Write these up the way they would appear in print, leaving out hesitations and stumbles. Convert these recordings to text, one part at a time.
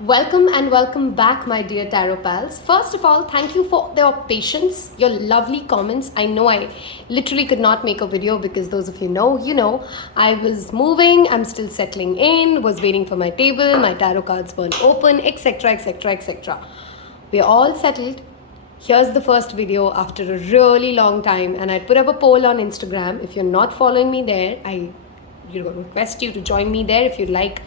Welcome and welcome back, my dear tarot pals. First of all, thank you for your patience, your lovely comments. I know I literally could not make a video because those of you know, I was moving, I'm still settling in, was waiting for my table, my tarot cards weren't open, etc, etc, etc. We're all settled. Here's the first video after a really long time, and I put up a poll on Instagram. If you're not following me there, I request you to join me there if you'd like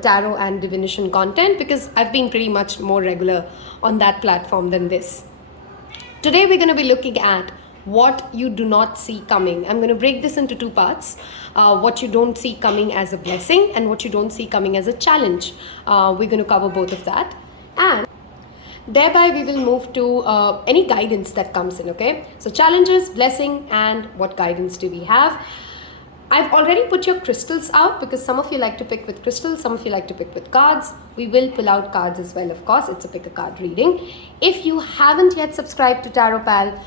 tarot and divination content, because I've been pretty much more regular on that platform than this. Today we're going to be looking at what you do not see coming. I'm going to break this into two parts. What you don't see coming as a blessing and what you don't see coming as a challenge. We're going to cover both of that, and thereby we will move to any guidance that comes in. Okay, so challenges, blessing, and what guidance do we have. I've already put your crystals out because some of you like to pick with crystals, some of you like to pick with cards. We will pull out cards as well, of course. It's a pick a card reading. If you haven't yet subscribed to Taropal,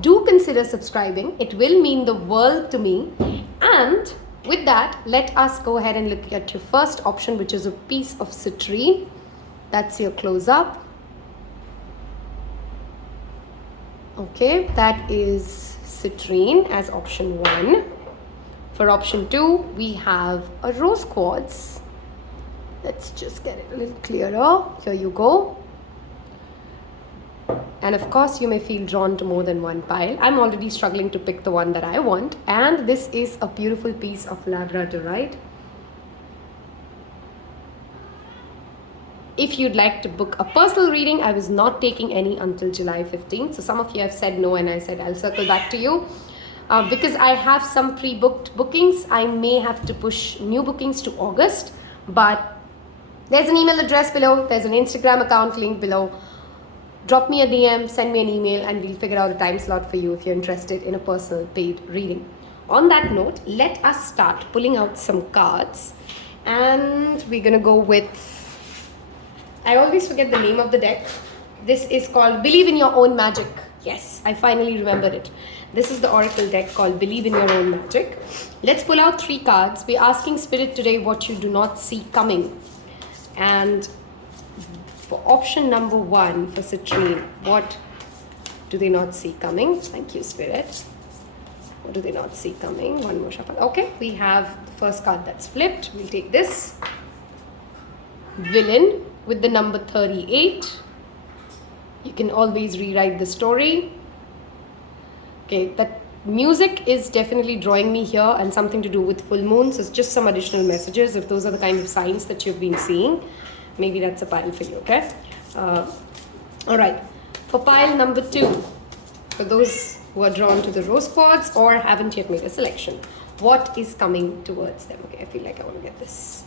do consider subscribing. It will mean the world to me. And with that, let us go ahead and look at your first option, which is a piece of citrine. That's your close-up. Okay, that is citrine as option 1. For option 2, we have a rose quartz. Let's just get it a little clearer. Here you go. And of course, you may feel drawn to more than one pile. I'm already struggling to pick the one that I want. And this is a beautiful piece of Labradorite. If you'd like to book a personal reading, I was not taking any until July 15th. So some of you have said no, and I said I'll circle back to you. Because I have some pre-booked bookings, I may have to push new bookings to August. But there's an email address below. There's an Instagram account link below. Drop me a DM, send me an email, and we'll figure out a time slot for you if you're interested in a personal paid reading. On that note, let us start pulling out some cards. And we're going to go with... I always forget the name of the deck. This is called Believe in Your Own Magic. Yes, I finally remembered it. This is the Oracle deck called Believe in Your Own Magic. Let's pull out 3 cards. We're asking Spirit today what you do not see coming. And for option number 1 for Citrine, what do they not see coming? Thank you, Spirit. What do they not see coming? One more shuffle. Okay, we have the first card that's flipped. We'll take this. Villain with the number 38. You can always rewrite the story. Okay, that music is definitely drawing me here, and something to do with full moon. So it's just some additional messages. If those are the kind of signs that you've been seeing, maybe that's a pile for you, okay? All right, for pile number 2, for those who are drawn to the rose quartz or haven't yet made a selection, what is coming towards them? Okay, I feel like I want to get this.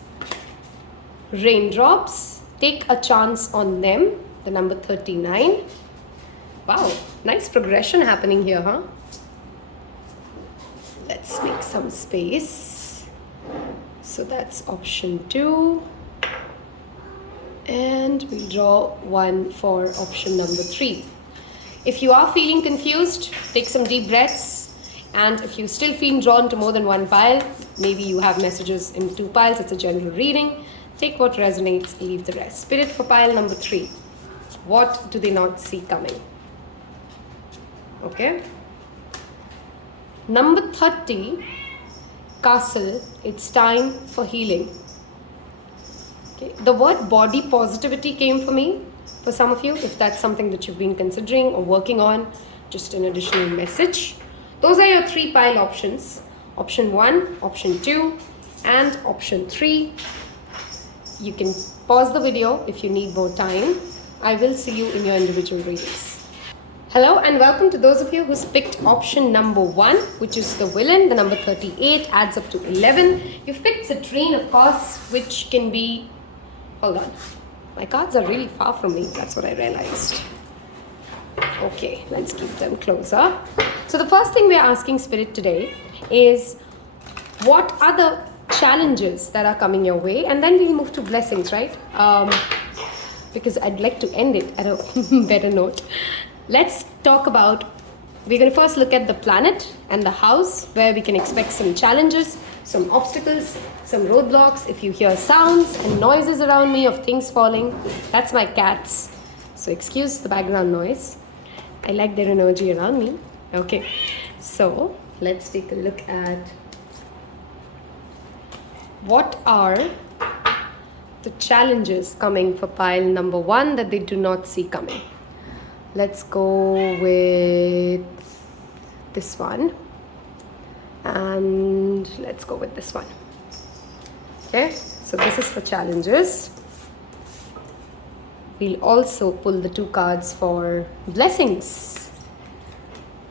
Raindrops, take a chance on them, the number 39. Wow, nice progression happening here, huh? Let's make some space. So that's option 2. And we'll draw one for option number 3. If you are feeling confused, take some deep breaths. And if you still feel drawn to more than one pile, maybe you have messages in 2 piles, it's a general reading. Take what resonates, leave the rest. Spirit for pile number 3. What do they not see coming? Okay. Number 30, castle, it's time for healing. Okay. The word body positivity came for me, for some of you, if that's something that you've been considering or working on, just an additional message. Those are your 3 pile options. Option 1, option 2, and option 3. You can pause the video if you need more time. I will see you in your individual readings. Hello and welcome to those of you who's picked option number 1, which is the villain. The number 38 adds up to 11. You've picked Citrine, of course, which can be... Hold on. My cards are really far from me. That's what I realized. Okay, let's keep them closer. So the first thing we're asking Spirit today is, what are the challenges that are coming your way? And then we'll move to blessings, right? Because I'd like to end it at a better note. Let's talk about, we're going to first look at the planet and the house where we can expect some challenges. some obstacles, some roadblocks. If you hear sounds and noises around me of things falling, that's my cats. So excuse the background noise. I like their energy around me. Okay, so let's take a look at what are the challenges coming for pile number 1 that they do not see coming. Let's go with this one, and let's go with this one. Okay, so this is for challenges. We'll also pull the 2 cards for blessings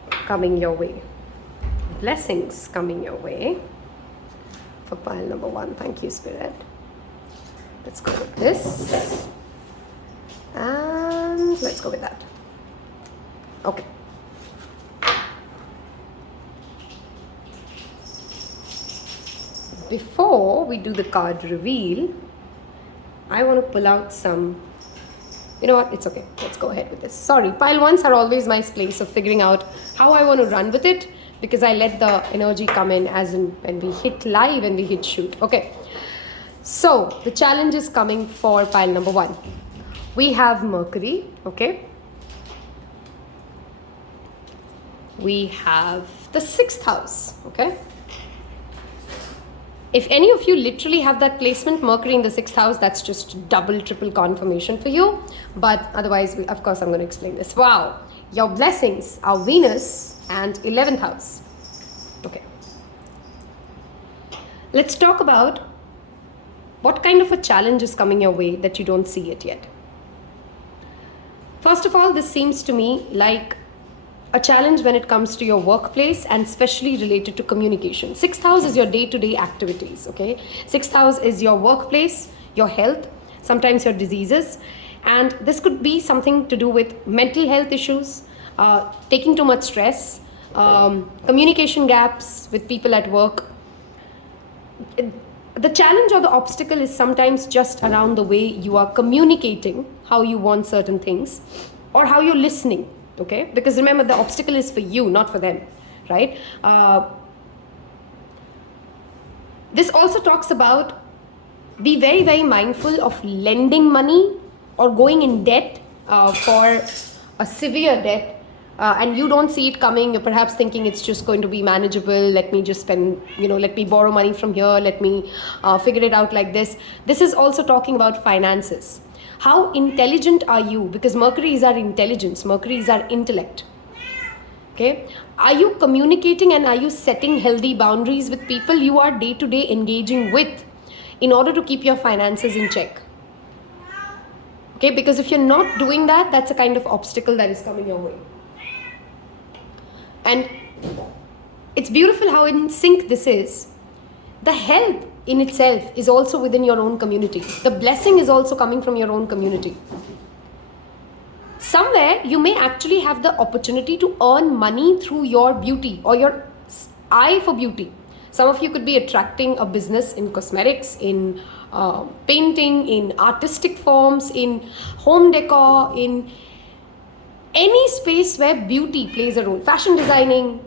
coming your way. Blessings coming your way for pile number 1. Thank you, Spirit. Let's go with this, and let's go with that. Okay. Before we do the card reveal, I want to pull out some, you know what, it's okay, let's go ahead with this. Sorry, pile 1s are always my place of figuring out how I want to run with it, because I let the energy come in as in when we hit live and we hit shoot. Okay, so the challenge is coming for pile number 1. We have Mercury, okay. We have the 6th house, okay. If any of you literally have that placement, Mercury in the 6th house, that's just double, triple confirmation for you. But otherwise, of course, I'm going to explain this. Wow, your blessings are Venus and 11th house. Okay. Let's talk about what kind of a challenge is coming your way that you don't see it yet. First of all, this seems to me like a challenge when it comes to your workplace, and especially related to communication. 6th house is your day-to-day activities, okay? 6th house is your workplace, your health, sometimes your diseases. And this could be something to do with mental health issues, taking too much stress, communication gaps with people at work. The challenge or the obstacle is sometimes just around the way you are communicating, how you want certain things, or how you're listening. Okay, because remember, the obstacle is for you, not for them, right? This also talks about be very, very mindful of lending money or going in debt for a severe debt, and you don't see it coming. You're perhaps thinking it's just going to be manageable. Let me just spend, let me borrow money from here. Let me figure it out like this. This is also talking about finances. How intelligent are you? Because Mercury is our intelligence. Mercury is our intellect. Okay. Are you communicating and are you setting healthy boundaries with people you are day-to-day engaging with in order to keep your finances in check? Okay. Because if you're not doing that, that's a kind of obstacle that is coming your way. And it's beautiful how in sync this is. The health in itself is also within your own community. The blessing is also coming from your own community. Somewhere you may actually have the opportunity to earn money through your beauty or your eye for beauty. Some of you could be attracting a business in cosmetics, in painting, in artistic forms, in home decor, in any space where beauty plays a role. Fashion designing.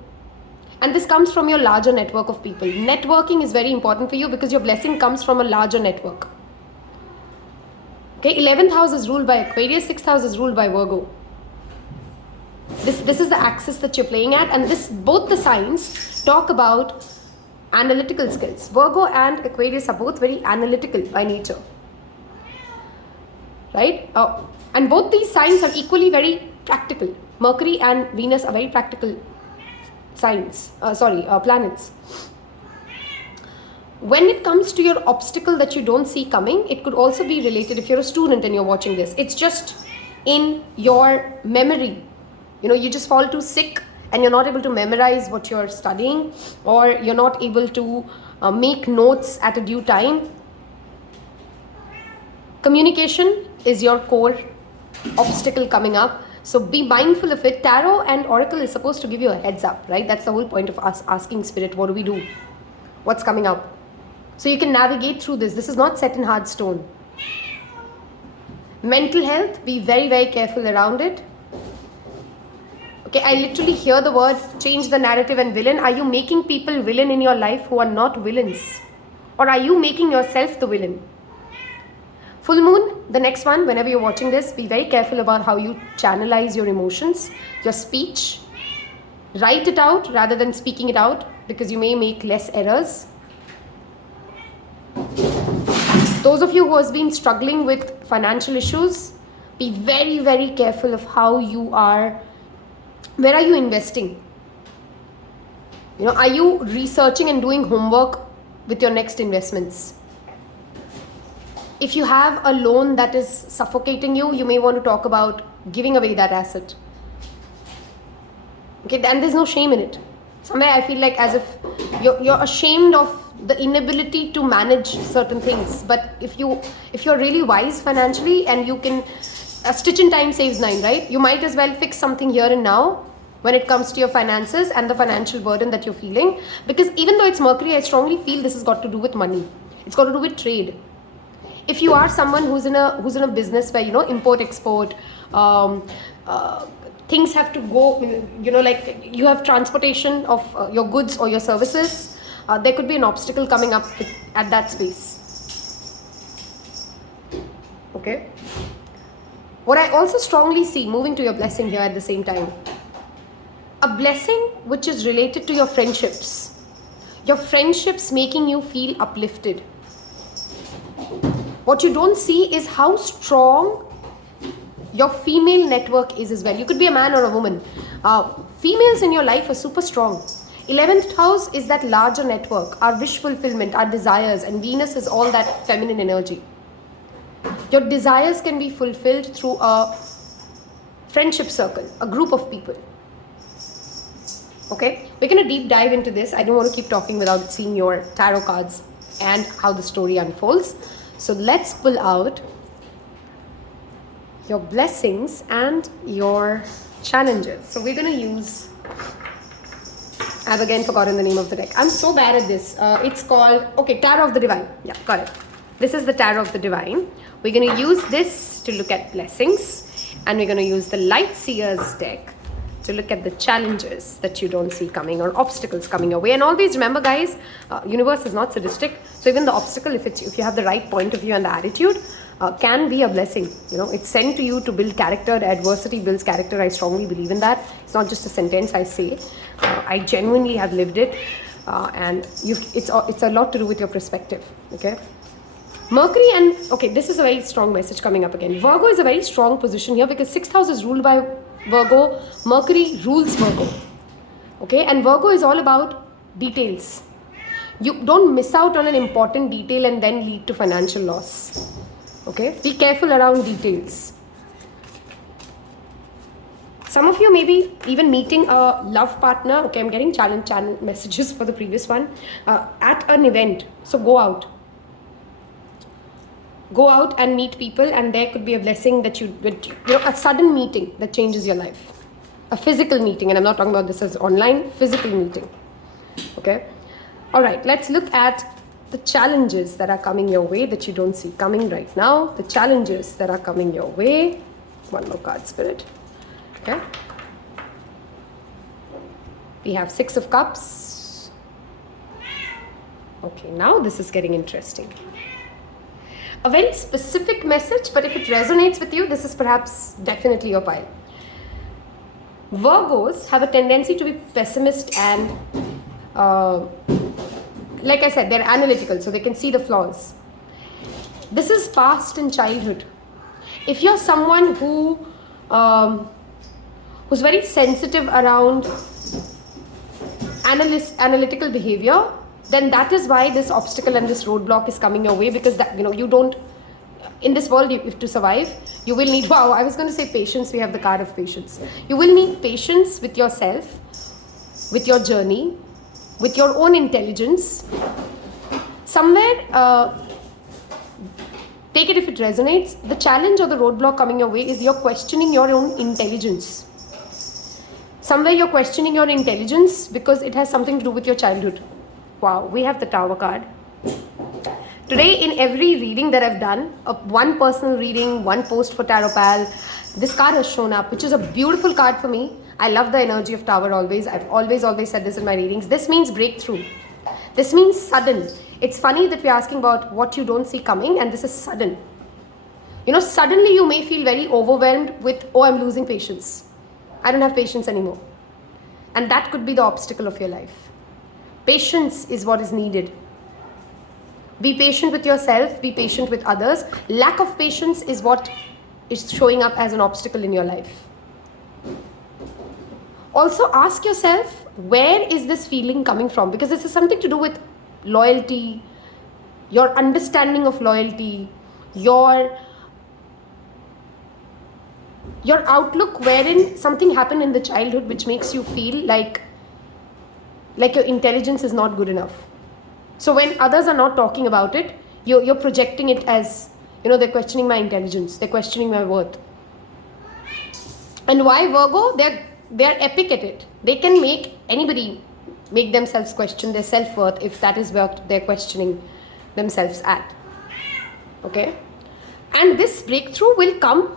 And this comes from your larger network of people. Networking is very important for you because your blessing comes from a larger network. Okay, 11th house is ruled by Aquarius, 6th house is ruled by Virgo. This is the axis that you're playing at, and both the signs talk about analytical skills. Virgo and Aquarius are both very analytical by nature. Right? And both these signs are equally very practical. Mercury and Venus are very practical planets. When it comes to your obstacle that you don't see coming, it could also be related if you're a student and you're watching this. It's just in your memory. You just fall too sick and you're not able to memorize what you're studying, or you're not able to make notes at a due time. Communication is your core obstacle coming up. So be mindful of it. Tarot and Oracle is supposed to give you a heads up, right? That's the whole point of us asking Spirit, what do we do? What's coming up? So you can navigate through this. This is not set in hard stone. Mental health, be very, very careful around it. Okay. Okay, I literally hear the word change the narrative and villain. Are you making people villain in your life who are not villains? Or are you making yourself the villain? Full moon, the next one, whenever you're watching this, be very careful about how you channelize your emotions, your speech. Write it out rather than speaking it out, because you may make less errors. Those of you who has been struggling with financial issues, be very, very careful of how you are. Where are you investing? Are you researching and doing homework with your next investments? If you have a loan that is suffocating you, you may want to talk about giving away that asset. Okay, and there's no shame in it. Somewhere I feel like as if you're ashamed of the inability to manage certain things. But if you're really wise financially, and you can, a stitch in time saves 9, right? You might as well fix something here and now when it comes to your finances and the financial burden that you're feeling. Because even though it's Mercury, I strongly feel this has got to do with money. It's got to do with trade. If you are someone who's in a business where import export, things have to go, like you have transportation of your goods or your services, there could be an obstacle coming up at that space. Okay. What I also strongly see, moving to your blessing here at the same time, a blessing which is related to your friendships. Your friendships making you feel uplifted. What you don't see is how strong your female network is as well. You could be a man or a woman. Females in your life are super strong. 11th house is that larger network, our wish fulfillment, our desires, and Venus is all that feminine energy. Your desires can be fulfilled through a friendship circle, a group of people. Okay, we're going to deep dive into this. I don't want to keep talking without seeing your tarot cards and how the story unfolds. So let's pull out your blessings and your challenges. So we're going to use, I've again forgotten the name of the deck. I'm so bad at this. It's called, Tarot of the Divine. Yeah, got it. This is the Tarot of the Divine. We're going to use this to look at blessings, and we're going to use the Light Seers deck to look at the challenges that you don't see coming or obstacles coming your way. And always remember, guys, universe is not sadistic. So even the obstacle, if you have the right point of view and the attitude, can be a blessing. It's sent to you to build character. Adversity builds character. I strongly believe in that. It's not just a sentence I say. I genuinely have lived it, and it's a lot to do with your perspective. Okay. Mercury and this is a very strong message coming up again. Virgo is a very strong position here because 6th house is ruled by Virgo. Mercury rules Virgo. Okay, and Virgo is all about details. You don't miss out on an important detail and then lead to financial loss. Okay, be careful around details. Some of you may be even meeting a love partner. Okay, I'm getting channel messages for the previous one. At an event. So go out. Go out and meet people, and there could be a blessing that a sudden meeting that changes your life. A physical meeting, and I'm not talking about this as online, physical meeting. Okay? All right, let's look at the challenges that are coming your way that you don't see coming right now. The challenges that are coming your way. One more card, Spirit. Okay? We have 6 of Cups. Okay, now this is getting interesting. A very specific message, but if it resonates with you, this is perhaps definitely your pile. Virgos have a tendency to be pessimist and, like I said, they're analytical, so they can see the flaws. This is past and childhood. If you're someone who's very sensitive around analytical behavior, then that is why this obstacle and this roadblock is coming your way, because that you don't, in this world, if to survive, you will need, I was going to say patience. We have the card of patience. You will need patience with yourself, with your journey, with your own intelligence. Somewhere, take it if it resonates, the challenge or the roadblock coming your way is you're questioning your own intelligence. Somewhere you're questioning your intelligence because it has something to do with your childhood. Wow, we have the Tower card. Today, in every reading that I've done, one personal reading, one post for Taropal, this card has shown up, which is a beautiful card for me. I love the energy of Tower always. I've always said this in my readings. This means breakthrough. This means sudden. It's funny that we're asking about what you don't see coming, and this is sudden. You know, suddenly you may feel very overwhelmed with, oh, I'm losing patience. I don't have patience anymore. And that could be the obstacle of your life. Patience is what is needed. Be patient with yourself, be patient with others. Lack of patience is what is showing up as an obstacle in your life. Also ask yourself, where is this feeling coming from? Because this is something to do with loyalty, your understanding of loyalty, your outlook wherein something happened in the childhood which makes you feel like your intelligence is not good enough. So when others are not talking about it, you're projecting it as, you know, they're questioning my intelligence, they're questioning my worth. And why Virgo? They're epic at it. They can make anybody make themselves question their self-worth if that is what they're questioning themselves at. Okay? And this breakthrough will come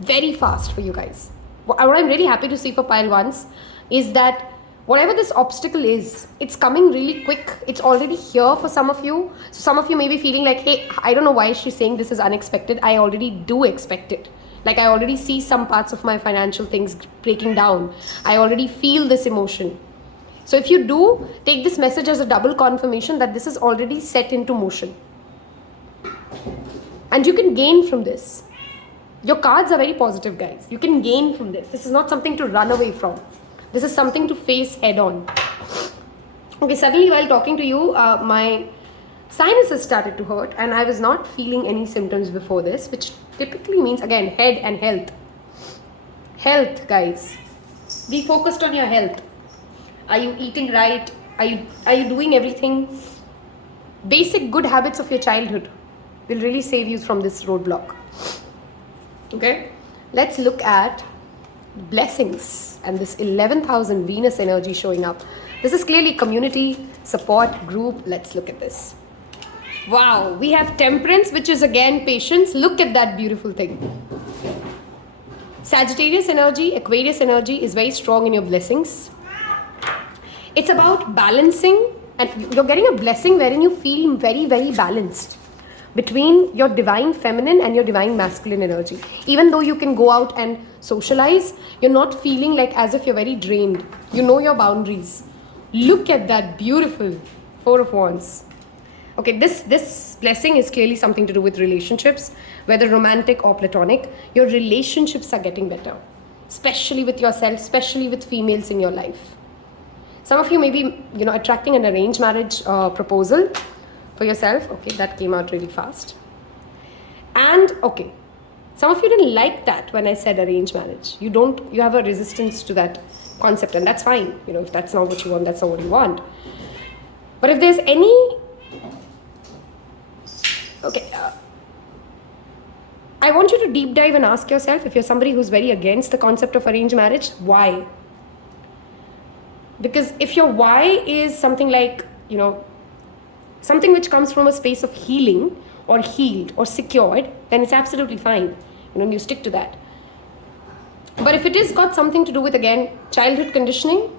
very fast for you guys. What I'm really happy to see for pile ones is that whatever this obstacle is, it's coming really quick. It's already here for some of you. So some of you may be feeling like, hey, I don't know why she's saying this is unexpected. I already do expect it. Like I already see some parts of my financial things breaking down. I already feel this emotion. So if you do, take this message as a double confirmation that this is already set into motion. And you can gain from this. Your cards are very positive, guys. You can gain from this. This is not something to run away from. This is something to face head on. Okay, suddenly while talking to you, my sinuses started to hurt and I was not feeling any symptoms before this, which typically means, again, head and health. Health, guys. Be focused on your health. Are you eating right? Are you doing everything? Basic good habits of your childhood will really save you from this roadblock. Okay, let's look at blessings and this 11,000 Venus energy showing up. This is clearly community, support, group. Let's look at this. Wow, we have temperance, which is again patience. Look at that beautiful thing. Sagittarius energy, Aquarius energy is very strong in your blessings. It's about balancing, and you're getting a blessing wherein you feel very, very balanced between your divine feminine and your divine masculine energy. Even though you can go out and socialize, you're not feeling like as if you're very drained. You know your boundaries. Look at that beautiful Four of Wands. Okay, this blessing is clearly something to do with relationships, whether romantic or platonic. Your relationships are getting better, especially with yourself, especially with females in your life. Some of you may be, you know, attracting an arranged marriage proposal for yourself. Okay, that came out really fast. And okay, some of you didn't like that when I said arranged marriage. You have a resistance to that concept, and that's fine. You know, if that's not what you want, that's not what you want. But if there's any, okay, I want you to deep dive and ask yourself, if you're somebody who's very against the concept of arranged marriage, why? Because if your why is something like, you know, something which comes from a space of healing or healed or secured, then it's absolutely fine. You know, you stick to that. But if it is got something to do with, again, childhood conditioning,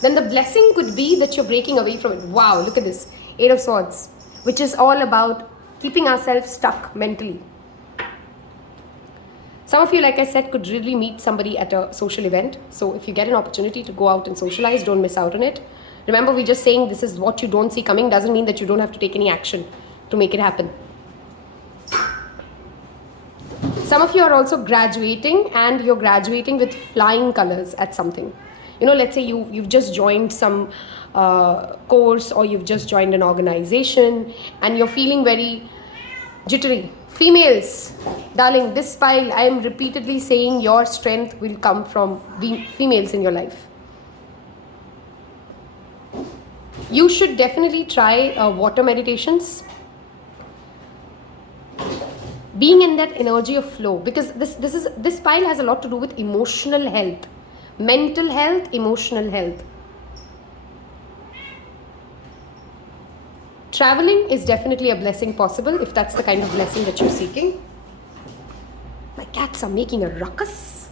then the blessing could be that you're breaking away from it. Wow, look at this. Eight of Swords, which is all about keeping ourselves stuck mentally. Some of you, like I said, could really meet somebody at a social event. So if you get an opportunity to go out and socialize, don't miss out on it. Remember, we're just saying this is what you don't see coming. Doesn't mean that you don't have to take any action to make it happen. Some of you are also graduating, and you're graduating with flying colors at something. You know, let's say you've just joined some course, or you've just joined an organization and you're feeling very jittery. Females, darling, this pile, I am repeatedly saying your strength will come from females in your life. You should definitely try water meditations. Being in that energy of flow, because this pile has a lot to do with emotional health, mental health, emotional health. Traveling is definitely a blessing possible if that's the kind of blessing that you're seeking. My cats are making a ruckus.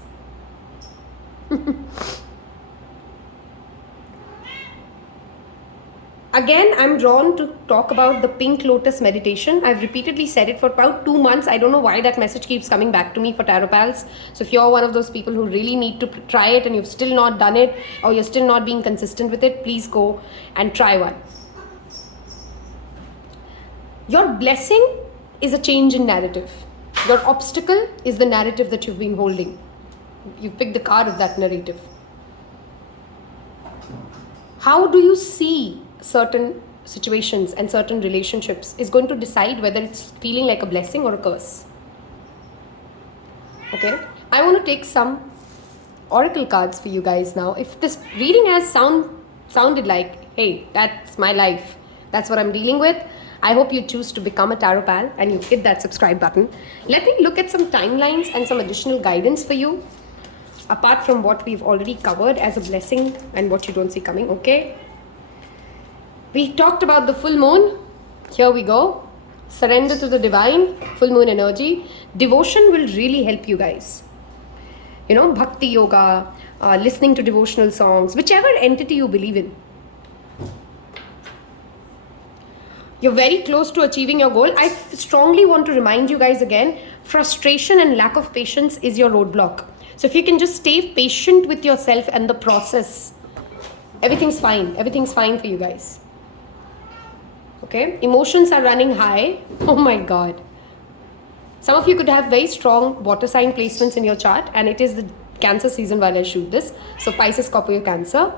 Again, I'm drawn to talk about the pink lotus meditation. I've repeatedly said it for about 2 months. I don't know why that message keeps coming back to me for Tarot Pals. So if you're one of those people who really need to try it and you've still not done it, or you're still not being consistent with it, please go and try one. Your blessing is a change in narrative. Your obstacle is the narrative that you've been holding. You've picked the card of that narrative. How do you see certain situations and certain relationships is going to decide whether it's feeling like a blessing or a curse. Okay, I want to take some oracle cards for you guys now. If this reading has sounded like, hey, that's my life, that's what I'm dealing with, I hope you choose to become a Tarot Pal and you hit that subscribe button. Let me look at some timelines and some additional guidance for you, apart from what we've already covered as a blessing and what you don't see coming. Okay, we talked about the full moon. Here we go. Surrender to the divine, full moon energy. Devotion will really help you guys. You know, bhakti yoga, listening to devotional songs, whichever entity you believe in. You're very close to achieving your goal. I strongly want to remind you guys again, frustration and lack of patience is your roadblock. So if you can just stay patient with yourself and the process, everything's fine. Everything's fine for you guys. Okay, emotions are running high. Oh my God. Some of you could have very strong water sign placements in your chart, and it is the Cancer season while I shoot this. So Pisces, Scorpio, Cancer.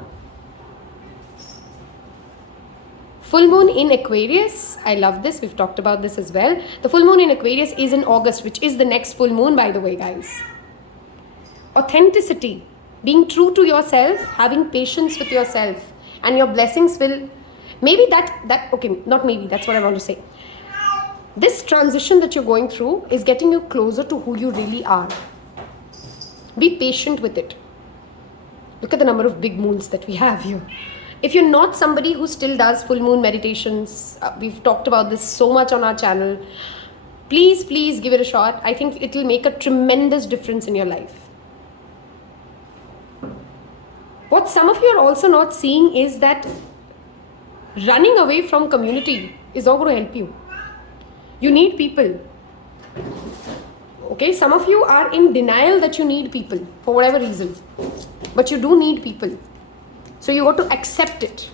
Full moon in Aquarius. I love this. We've talked about this as well. The full moon in Aquarius is in August, which is the next full moon, by the way, guys. Authenticity, being true to yourself, having patience with yourself, and your blessings will, maybe okay, not maybe, that's what I want to say. This transition that you're going through is getting you closer to who you really are. Be patient with it. Look at the number of big moons that we have here. If you're not somebody who still does full moon meditations, we've talked about this so much on our channel, please give it a shot. I think it will make a tremendous difference in your life. What some of you are also not seeing is that running away from community is not going to help you. You need people. Okay, some of you are in denial that you need people for whatever reason, but you do need people. So you got to accept it.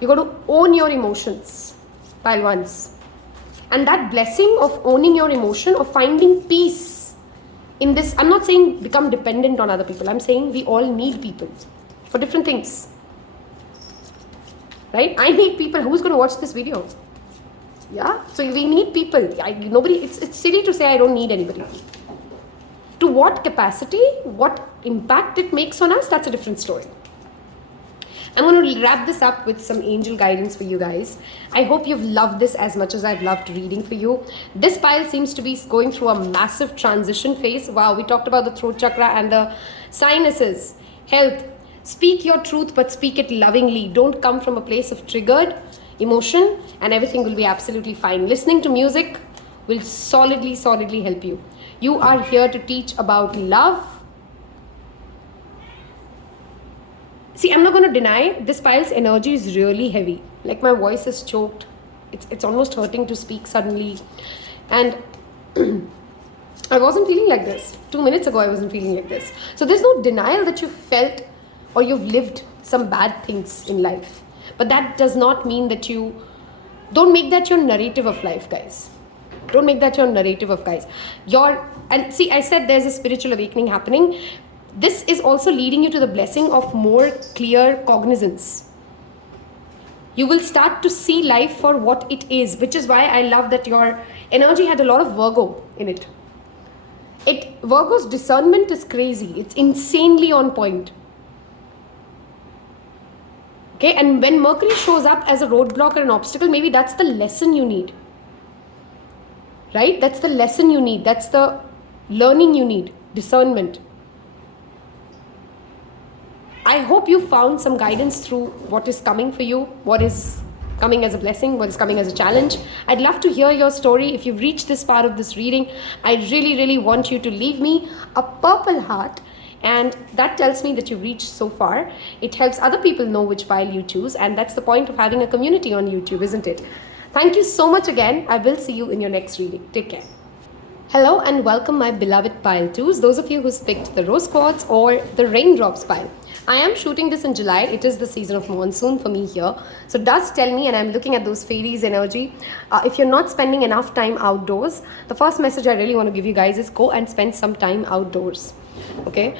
You got to own your emotions, pile ones. And that blessing of owning your emotion, of finding peace in this, I'm not saying become dependent on other people. I'm saying we all need people for different things. Right? I need people. Who's going to watch this video? Yeah? So we need people. It's silly to say I don't need anybody. To what capacity, what impact it makes on us, that's a different story. I'm going to wrap this up with some angel guidance for you guys. I hope you've loved this as much as I've loved reading for you. This pile seems to be going through a massive transition phase. Wow, we talked about the throat chakra and the sinuses. Health. Speak your truth, but speak it lovingly. Don't come from a place of triggered emotion, and everything will be absolutely fine. Listening to music will solidly help you. You are here to teach about love. See, I'm not going to deny this pile's energy is really heavy. Like my voice is choked. It's almost hurting to speak suddenly. And I wasn't feeling like this. 2 minutes ago, I wasn't feeling like this. So there's no denial that you felt or you've lived some bad things in life. But that does not mean that don't make that your narrative of life, guys. Don't make that your narrative of guys. And see, I said there's a spiritual awakening happening. This is also leading you to the blessing of more clear cognizance. You will start to see life for what it is, which is why I love that your energy had a lot of Virgo in it. Virgo's discernment is crazy. It's insanely on point. Okay, and when Mercury shows up as a roadblock or an obstacle, maybe that's the lesson you need. Right? That's the lesson you need. That's the learning you need. Discernment. I hope you found some guidance through what is coming for you, what is coming as a blessing, what is coming as a challenge. I'd love to hear your story. If you've reached this part of this reading, I really want you to leave me a purple heart, and that tells me that you've reached so far. It helps other people know which pile you choose, and that's the point of having a community on YouTube, isn't it? Thank you so much again. I will see you in your next reading. Take care. Hello and welcome my beloved pile 2s, those of you who's picked the rose quartz or the raindrops pile. I am shooting this in July. It is the season of monsoon for me here. So it does tell me, and I'm looking at those fairies energy. If you're not spending enough time outdoors, the first message I really want to give you guys is go and spend some time outdoors. Okay.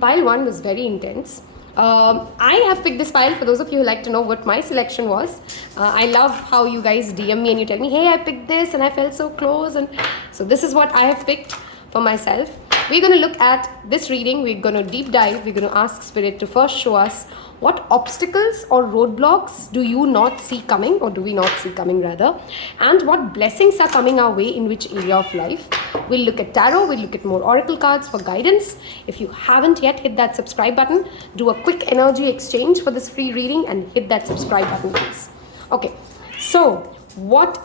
Pile 1 was very intense. I have picked this pile for those of you who like to know what my selection was. I love how you guys DM me and you tell me, hey, I picked this and I felt so close. And so this is what I have picked for myself. We're going to look at this reading. We're going to deep dive. We're going to ask Spirit to first show us what obstacles or roadblocks do you not see coming, or do we not see coming rather, and what blessings are coming our way in which area of life. We'll look at tarot. We'll look at more oracle cards for guidance. If you haven't yet hit that subscribe button, do a quick energy exchange for this free reading and hit that subscribe button, please. Okay, so what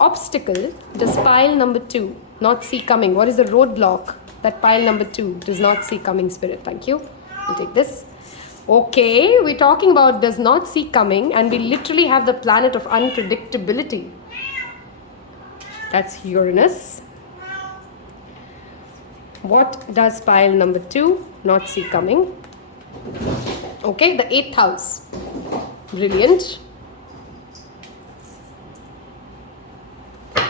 obstacle does pile number 2 not see coming? What is the roadblock that pile number 2 does not see coming, Spirit? Thank you. We'll take this. Okay, we're talking about does not see coming, and we literally have the planet of unpredictability. That's Uranus. What does pile number 2 not see coming? Okay, the 8th house. Brilliant.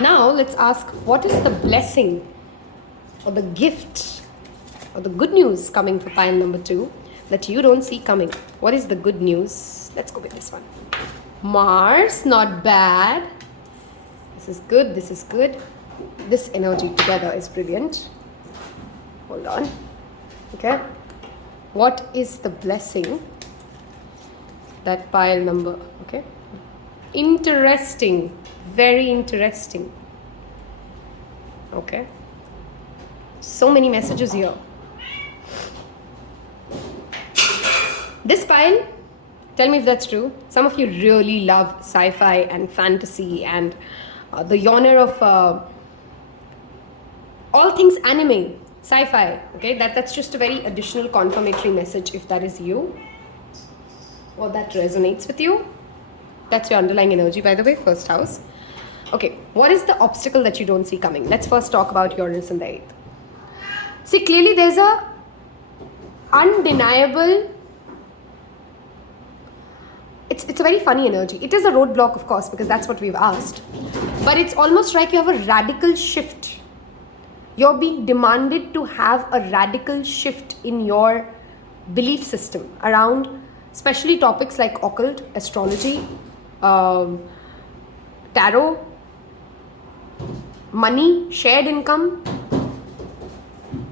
Now let's ask, what is the blessing or the gift or the good news coming for pile number 2 that you don't see coming? What is the good news? Let's go with this one. Mars, not bad. This is good, this is good. This energy together is brilliant. Hold on. Okay. What is the blessing that pile number? Okay. Interesting. Very interesting. Okay. So many messages here. This pile, tell me if that's true. Some of you really love sci-fi and fantasy and the genre of all things anime, sci-fi. Okay, that's just a very additional confirmatory message if that is you, or that resonates with you. That's your underlying energy, by the way, first house. Okay, what is the obstacle that you don't see coming? Let's first talk about Uranus in the 8th. See, clearly there's a undeniable, it's a very funny energy. It is a roadblock, of course, because that's what we've asked. But it's almost like you have a radical shift. You're being demanded to have a radical shift in your belief system around especially topics like occult, astrology, tarot, money, shared income.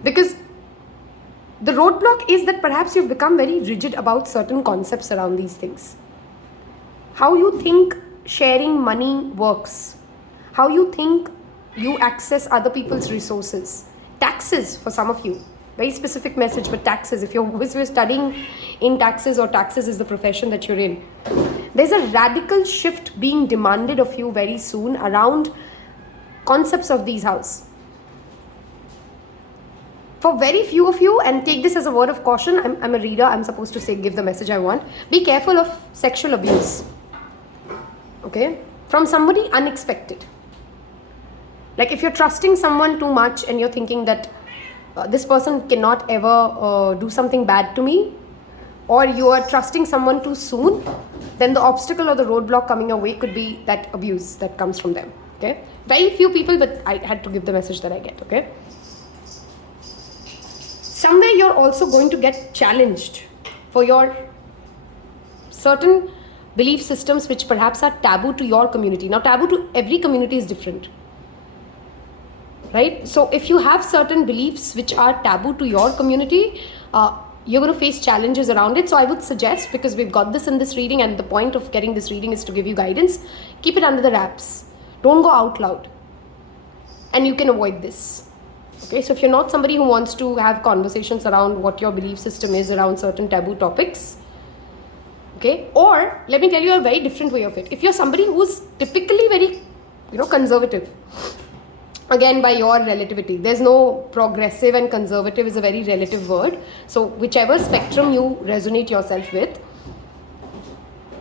Because the roadblock is that perhaps you've become very rigid about certain concepts around these things. How you think sharing money works, how you think you access other people's resources, taxes for some of you, very specific message, but taxes, if you're studying in taxes or taxes is the profession that you're in, there's a radical shift being demanded of you very soon around concepts of these houses. For very few of you, and take this as a word of caution, I'm a reader, I'm supposed to say, give the message I want, be careful of sexual abuse. Okay, from somebody unexpected. Like if you're trusting someone too much and you're thinking that this person cannot ever do something bad to me, or you are trusting someone too soon, then the obstacle or the roadblock coming your way could be that abuse that comes from them. Okay, very few people, but I had to give the message that I get. Okay, somewhere you're also going to get challenged for your certain belief systems which perhaps are taboo to your community. Now, taboo to every community is different, right? So if you have certain beliefs which are taboo to your community, you're going to face challenges around it. So I would suggest, because we've got this in this reading and the point of getting this reading is to give you guidance, keep it under the wraps. Don't go out loud. And you can avoid this. Okay, so if you're not somebody who wants to have conversations around what your belief system is around certain taboo topics, Okay, or let me tell you a very different way of it. If you're somebody who's typically very, conservative, again by your relativity, there's no progressive and conservative is a very relative word. So whichever spectrum you resonate yourself with,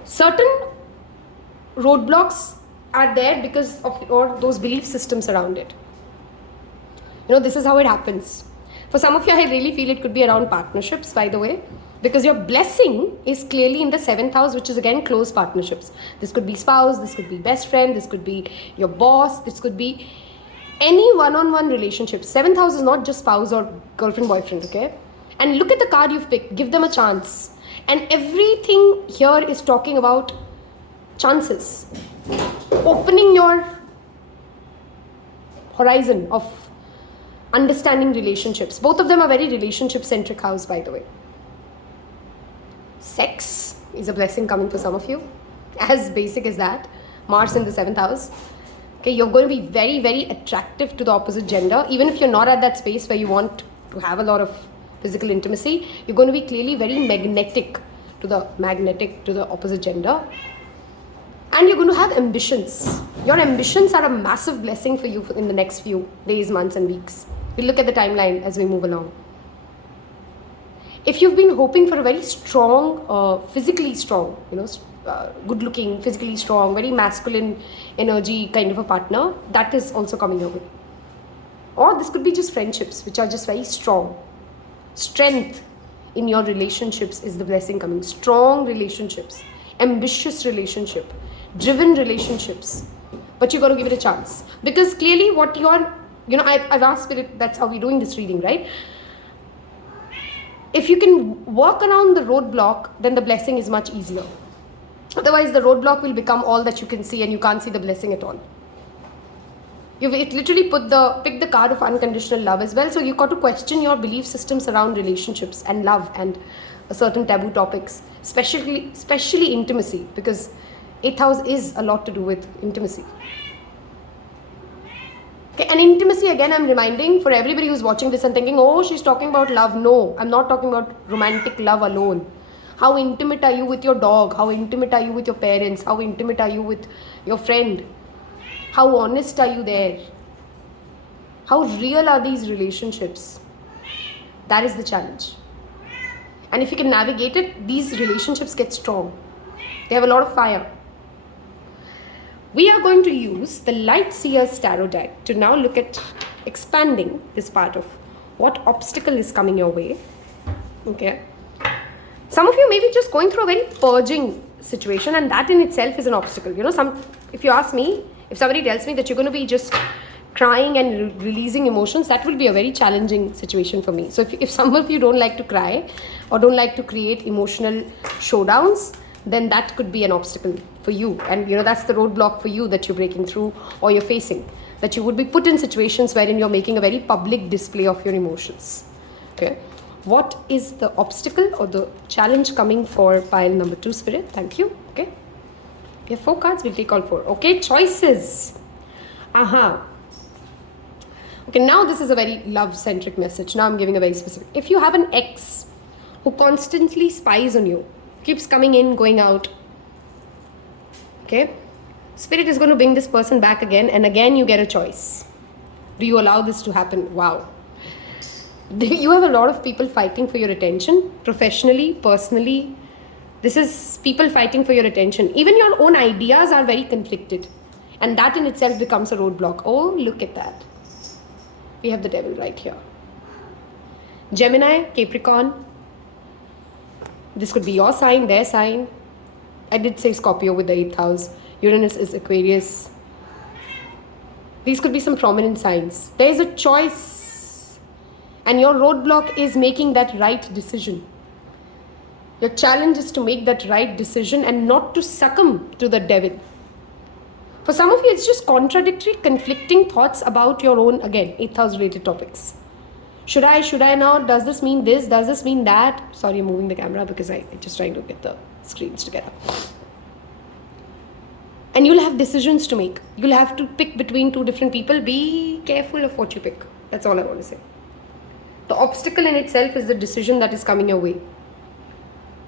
certain roadblocks are there because of those belief systems around it. This is how it happens. For some of you, I really feel it could be around partnerships, by the way, because your blessing is clearly in the 7th house, which is again close partnerships. This could be spouse, this could be best friend, this could be your boss, this could be any one-on-one relationship. 7th house is not just spouse or girlfriend, boyfriend, okay? And look at the card you've picked. Give them a chance. And everything here is talking about chances. Opening your horizon of understanding relationships. Both of them are very relationship-centric house, by the way. Sex is a blessing coming for some of you. As basic as that. Mars in the 7th house. Okay, you're going to be very, very attractive to the opposite gender. Even if you're not at that space where you want to have a lot of physical intimacy, you're going to be clearly very magnetic to the opposite gender. And you're going to have ambitions. Your ambitions are a massive blessing for you in the next few days, months and weeks. We'll look at the timeline as we move along. If you've been hoping for a very strong, physically strong, good looking, physically strong, very masculine energy kind of a partner, that is also coming your way. Or this could be just friendships, which are just very strong. Strength in your relationships is the blessing coming. Strong relationships, ambitious relationship, driven relationships. But you got to give it a chance. Because clearly what you're, I've asked Spirit, that's how we're doing this reading, right? If you can work around the roadblock, then the blessing is much easier. Otherwise, the roadblock will become all that you can see and you can't see the blessing at all. It literally pick the card of unconditional love as well. So you've got to question your belief systems around relationships and love and certain taboo topics, especially intimacy, because 8th house is a lot to do with intimacy. Okay, and intimacy, again, I'm reminding for everybody who's watching this and thinking, oh, she's talking about love. No, I'm not talking about romantic love alone. How intimate are you with your dog? How intimate are you with your parents? How intimate are you with your friend? How honest are you there? How real are these relationships? That is the challenge. And if you can navigate it, these relationships get strong. They have a lot of fire. We are going to use the Light Seer's Tarot deck to now look at expanding this part of what obstacle is coming your way. Okay. Some of you may be just going through a very purging situation, and that in itself is an obstacle. If you ask me, if somebody tells me that you're going to be just crying and releasing emotions, that will be a very challenging situation for me. So if some of you don't like to cry or don't like to create emotional showdowns, then that could be an obstacle for you. And that's the roadblock for you that you're breaking through or you're facing. That you would be put in situations wherein you're making a very public display of your emotions. Okay. What is the obstacle or the challenge coming for pile number 2, Spirit? Thank you. Okay. We have 4 cards. We'll take all 4. Okay. Choices. Okay. Now this is a very love-centric message. Now I'm giving a very specific. If you have an ex who constantly spies on you, keeps coming in, going out. Okay. Spirit is going to bring this person back again, and again you get a choice. Do you allow this to happen? Wow. You have a lot of people fighting for your attention, professionally, personally. This is people fighting for your attention. Even your own ideas are very conflicted. And that in itself becomes a roadblock. Oh, look at that. We have the devil right here. Gemini, Capricorn. This could be your sign, their sign. I did say Scorpio with the 8th house. Uranus is Aquarius. These could be some prominent signs. There is a choice. And your roadblock is making that right decision. Your challenge is to make that right decision and not to succumb to the devil. For some of you, it's just contradictory, conflicting thoughts about your own, again, 8th house related topics. Should I not? Does this mean this? Does this mean that? Sorry, I'm moving the camera because I'm just trying to get the screens together. And you'll have decisions to make. You'll have to pick between 2 different people. Be careful of what you pick. That's all I want to say. The obstacle in itself is the decision that is coming your way.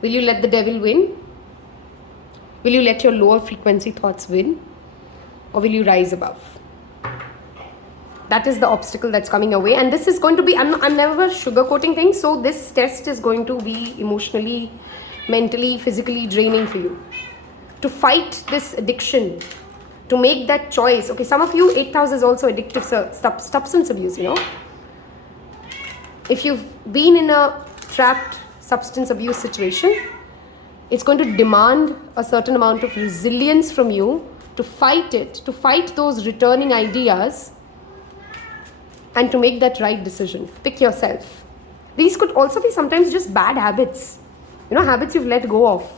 Will you let the devil win? Will you let your lower frequency thoughts win? Or will you rise above? That is the obstacle that's coming your way. And this is going to be, I'm never sugarcoating things. So this test is going to be emotionally, mentally, physically draining for you. To fight this addiction, to make that choice. Okay, some of you, 8th house is also addictive substance abuse, you know. If you've been in a trapped substance abuse situation, it's going to demand a certain amount of resilience from you to fight it, to fight those returning ideas, and to make that right decision. Pick yourself. These could also be sometimes just bad habits. You know, habits you've let go of.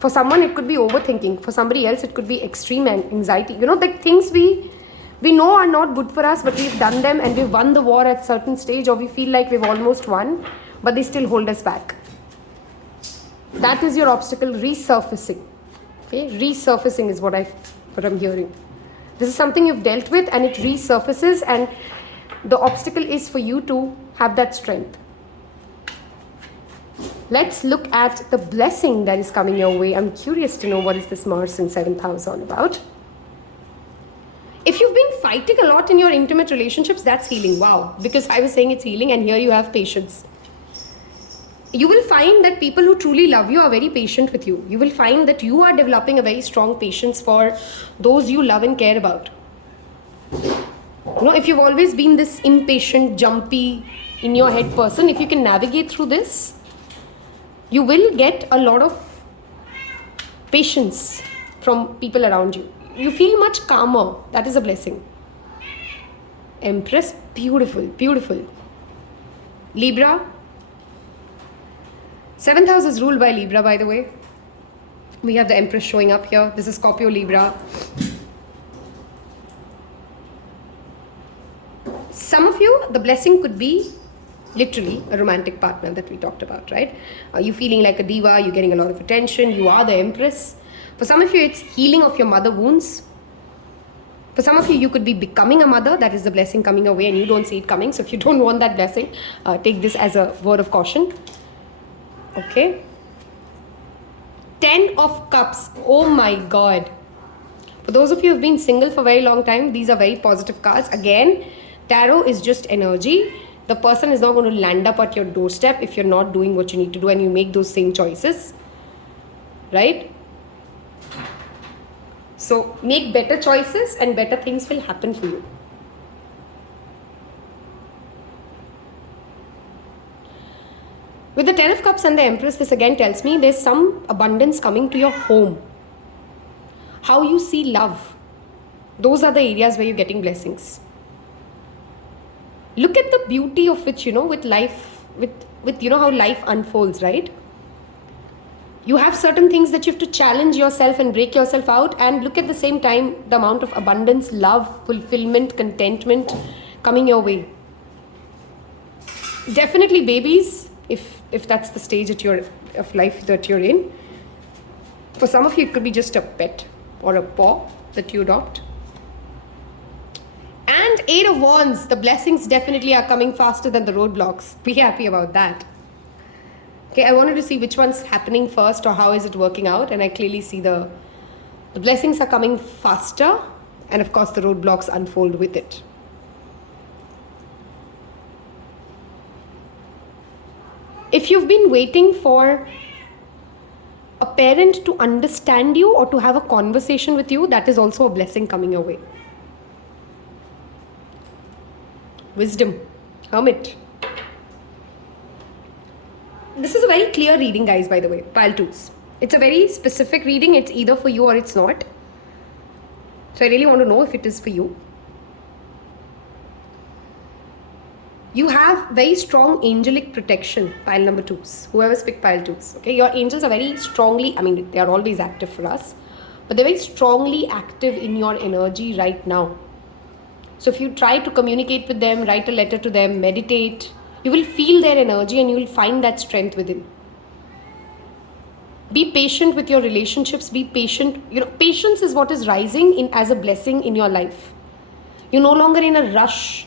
For someone, it could be overthinking. For somebody else, it could be extreme anxiety. You know, like things we know are not good for us, but we've done them and we've won the war at a certain stage, or we feel like we've almost won, but they still hold us back. That is your obstacle resurfacing. Okay, resurfacing is what I'm hearing. This is something you've dealt with and it resurfaces, and the obstacle is for you to have that strength. Let's look at the blessing that is coming your way. I'm curious to know what is this Mars in 7th house all about. If you've been fighting a lot in your intimate relationships, that's healing. Wow. Because I was saying it's healing, and here you have patience. You will find that people who truly love you are very patient with you. You will find that you are developing a very strong patience for those you love and care about. You know, if you've always been this impatient, jumpy, in your head person, if you can navigate through this, you will get a lot of patience from people around you. You feel much calmer. That is a blessing. Empress, beautiful, beautiful. Libra. 7th house is ruled by Libra, by the way. We have the Empress showing up here. This is Scorpio, Libra. Some of you, the blessing could be literally a romantic partner that we talked about, right? You feeling like a diva, you're getting a lot of attention, you are the Empress. For some of you, it's healing of your mother wounds. For some of you, you could be becoming a mother. That is the blessing coming away, and you don't see it coming. So if you don't want that blessing, take this as a word of caution. Okay. 10 of Cups. Oh my God. For those of you who have been single for a very long time, these are very positive cards. Again, tarot is just energy. The person is not going to land up at your doorstep if you're not doing what you need to do and you make those same choices. Right? So make better choices and better things will happen for you. With the 10 of Cups and the Empress, this again tells me there's some abundance coming to your home. How you see love. Those are the areas where you're getting blessings. Look at the beauty of which, you know, with life, with you know how life unfolds, right? You have certain things that you have to challenge yourself and break yourself out, and look at the same time the amount of abundance, love, fulfillment, contentment coming your way. Definitely babies, if that's the stage of life that you're in. For some of you, it could be just a pet or a paw that you adopt. And 8 of Wands, the blessings definitely are coming faster than the roadblocks. Be happy about that. Okay, I wanted to see which one's happening first or how is it working out, and I clearly see the blessings are coming faster, and of course the roadblocks unfold with it. If you've been waiting for a parent to understand you or to have a conversation with you, that is also a blessing coming your way. Wisdom, Hermit. This is a very clear reading, guys, by the way, pile 2s. It's a very specific reading. It's either for you or it's not. So I really want to know if it is for you. You have very strong angelic protection, pile number 2s. Whoever's picked pile 2s. Okay, your angels are very strongly, I mean, they are always active for us, but they're very strongly active in your energy right now. So if you try to communicate with them, write a letter to them, meditate, you will feel their energy and you will find that strength within. Be patient with your relationships. Be patient. You know, patience is what is rising in as a blessing in your life. You're no longer in a rush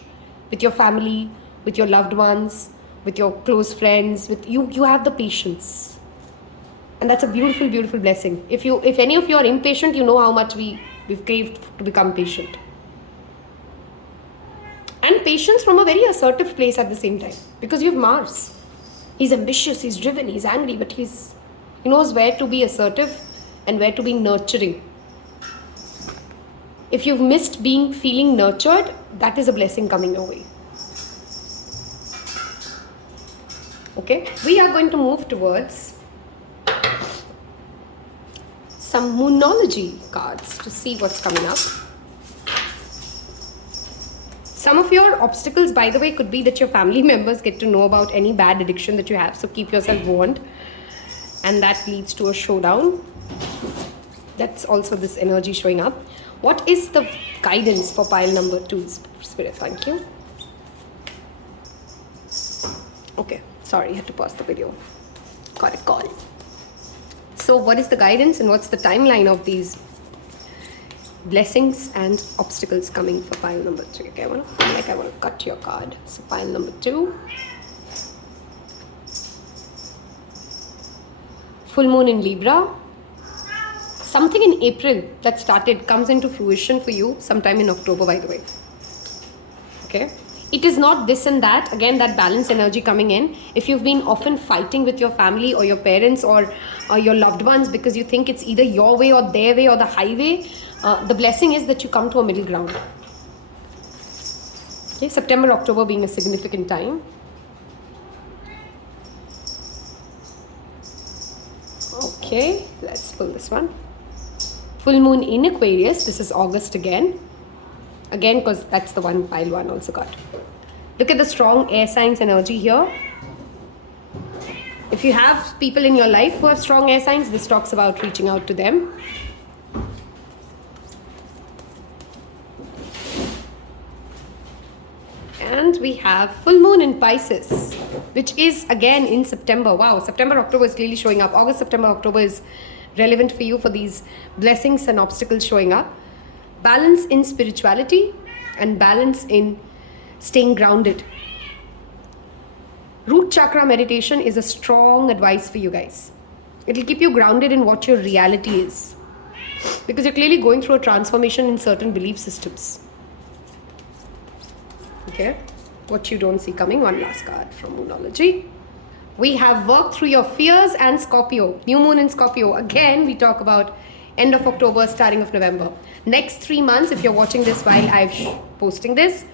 with your family, with your loved ones, with your close friends. With you have the patience. And that's a beautiful, beautiful blessing. If any of you are impatient, you know how much we've craved to become patient. And patience from a very assertive place at the same time. Because you have Mars. He's ambitious, he's driven, he's angry, but he knows where to be assertive and where to be nurturing. If you've missed feeling nurtured, that is a blessing coming your way. Okay, we are going to move towards some moonology cards to see what's coming up. Some of your obstacles, by the way, could be that your family members get to know about any bad addiction that you have. So keep yourself warned. And that leads to a showdown. That's also this energy showing up. What is the guidance for pile number 2, Spirit? Thank you. Okay, sorry, I had to pause the video. Got a call. So what is the guidance and what's the timeline of these blessings and obstacles coming for pile number 3? Okay, I want to cut your card. So pile number 2. Full moon in Libra. Something in April that started comes into fruition for you sometime in October, by the way. Okay. It is not this and that. Again, that balance energy coming in. If you've been often fighting with your family or your parents or your loved ones because you think it's either your way or their way or the highway, the blessing is that you come to a middle ground. Okay, September, October being a significant time. Okay, let's pull this one. Full moon in Aquarius. This is August again. Again, because that's the one pile 1 also got. Look at the strong air signs energy here. If you have people in your life who have strong air signs, this talks about reaching out to them. And we have full moon in Pisces, which is again in September. Wow, September, October is clearly showing up. August, September, October is relevant for you for these blessings and obstacles showing up. Balance in spirituality and balance in staying grounded. Root chakra meditation is a strong advice for you guys. It will keep you grounded in what your reality is. Because you're clearly going through a transformation in certain belief systems. Okay, what you don't see coming. One last card from Moonology. We have worked through your fears and Scorpio. New moon in Scorpio. Again, we talk about end of October, starting of November. Next 3 months, if you're watching this while I'm posting this,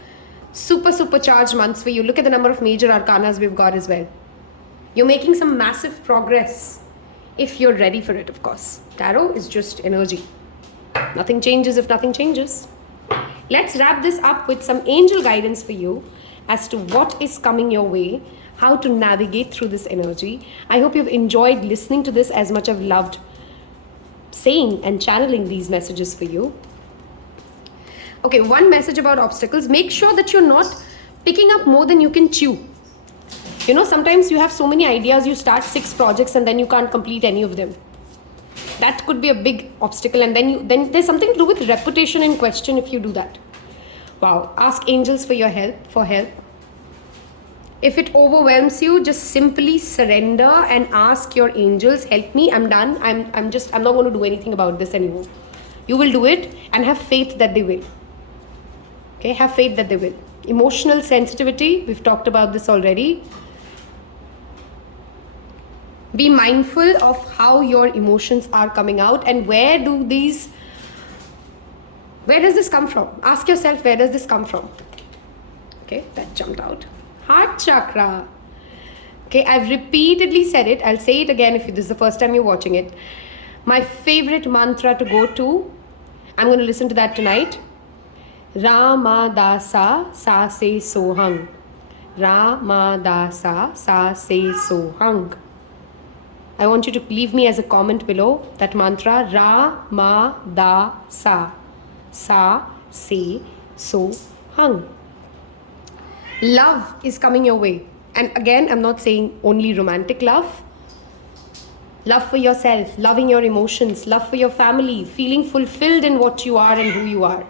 super charged months for you. Look at the number of major arcanas we've got as well. You're making some massive progress if you're ready for it, of course. Tarot is just energy. Nothing changes if nothing changes. Let's wrap this up with some angel guidance for you as to what is coming your way, how to navigate through this energy. I hope you've enjoyed listening to this as much as I've loved saying and channeling these messages for you. Okay, one message about obstacles. Make sure that you're not picking up more than you can chew. You know, sometimes you have so many ideas, you start 6 projects and then you can't complete any of them. That could be a big obstacle, and then there's something to do with reputation in question if you do that. Wow, ask angels for your help, If it overwhelms you, just simply surrender and ask your angels, help me, I'm done. I'm not going to do anything about this anymore. You will do it and have faith that they will. Okay, have faith that they will. Emotional sensitivity, we've talked about this already. Be mindful of how your emotions are coming out and where does this come from? Ask yourself, where does this come from? Okay, that jumped out. Heart chakra. Okay, I've repeatedly said it. I'll say it again if this is the first time you're watching it. My favorite mantra to go to, I'm going to listen to that tonight. Ramadasa sa se sohang. Ramadasa sa se sohang. I want you to leave me as a comment below that mantra. Ramadasa sa se sohang. Love is coming your way. And again, I'm not saying only romantic love. Love for yourself, loving your emotions, love for your family, feeling fulfilled in what you are and who you are.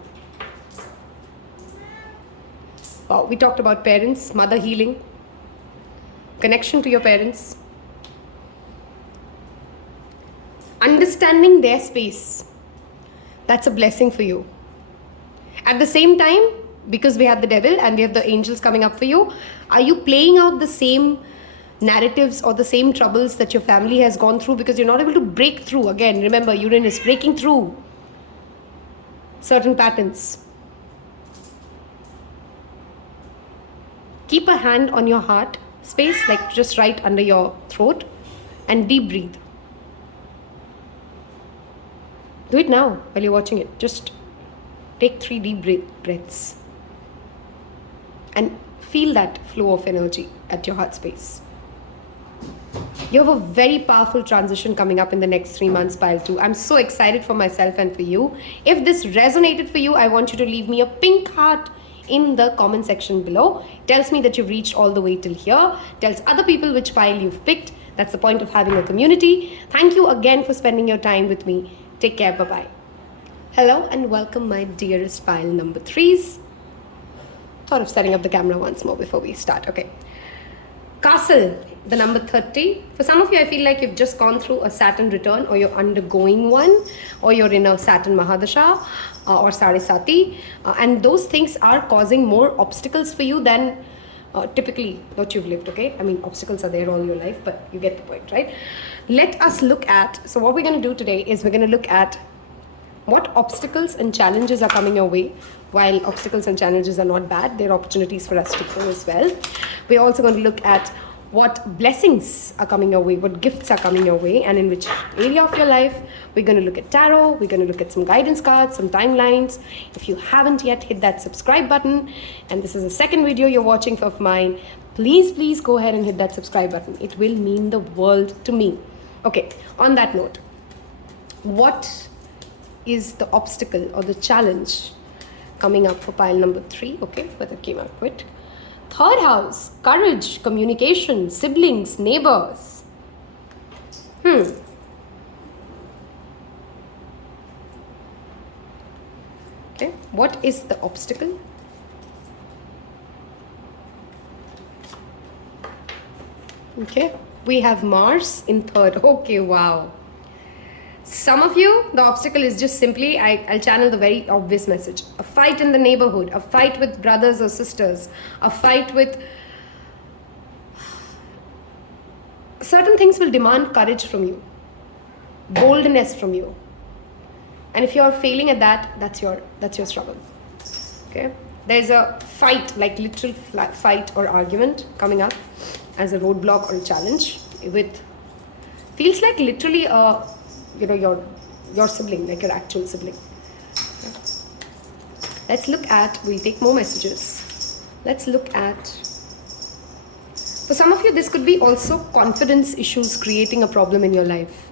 Wow, we talked about parents, mother healing, connection to your parents. understanding their space, that's a blessing for you. At the same time, because we have the devil and we have the angels coming up for you, are you playing out the same narratives or the same troubles that your family has gone through because you're not able to break through? Again, remember, Uranus breaking through certain patterns. Keep a hand on your heart space, like just right under your throat, and deep breathe. Do it now while you're watching it. Just take 3 deep breaths and feel that flow of energy at your heart space. You have a very powerful transition coming up in the next 3 months, pile 2. I'm so excited for myself and for you. If this resonated for you, I want you to leave me a pink heart in the comment section below. Tells me that you've reached all the way till here. Tells other people which pile you've picked. That's the point of having a community. Thank you again for spending your time with me. Take care. Bye-bye. Hello and welcome, my dearest pile number 3s. Thought of setting up the camera once more before we start. Okay. Castle, the number 30. For some of you, I feel like you've just gone through a Saturn return, or you're undergoing one, or you're in a Saturn Mahadasha or Sarisati. And those things are causing more obstacles for you than typically what you've lived, okay? I mean, obstacles are there all your life, but you get the point, right? Let us look at, so what we're going to do today is we're going to look at what obstacles and challenges are coming your way. While obstacles and challenges are not bad, they're opportunities for us to grow as well. We're also going to look at what blessings are coming your way, what gifts are coming your way, and in which area of your life. We're going to look at tarot, we're going to look at some guidance cards, some timelines. If you haven't yet, hit that subscribe button. And this is the second video you're watching of mine. Please go ahead and hit that subscribe button. It will mean the world to me. Okay, on that note, what is the obstacle or the challenge coming up for pile number 3? Okay, but it came out quick. Third house, courage, communication, siblings, neighbors. Okay, what is the obstacle? Okay, we have Mars in 3rd. Okay, wow. Some of you, the obstacle is just simply, I'll channel the very obvious message. A fight in the neighborhood, a fight with brothers or sisters, a fight with... Certain things will demand courage from you, boldness from you. And if you're failing at that, that's your struggle. Okay? There's a fight, like literal fight or argument coming up as a roadblock or a challenge with... Feels like literally a... your sibling, like your actual sibling. Okay. Let's look at, we'll take more messages. Let's look at, for some of you, this could be also confidence issues creating a problem in your life.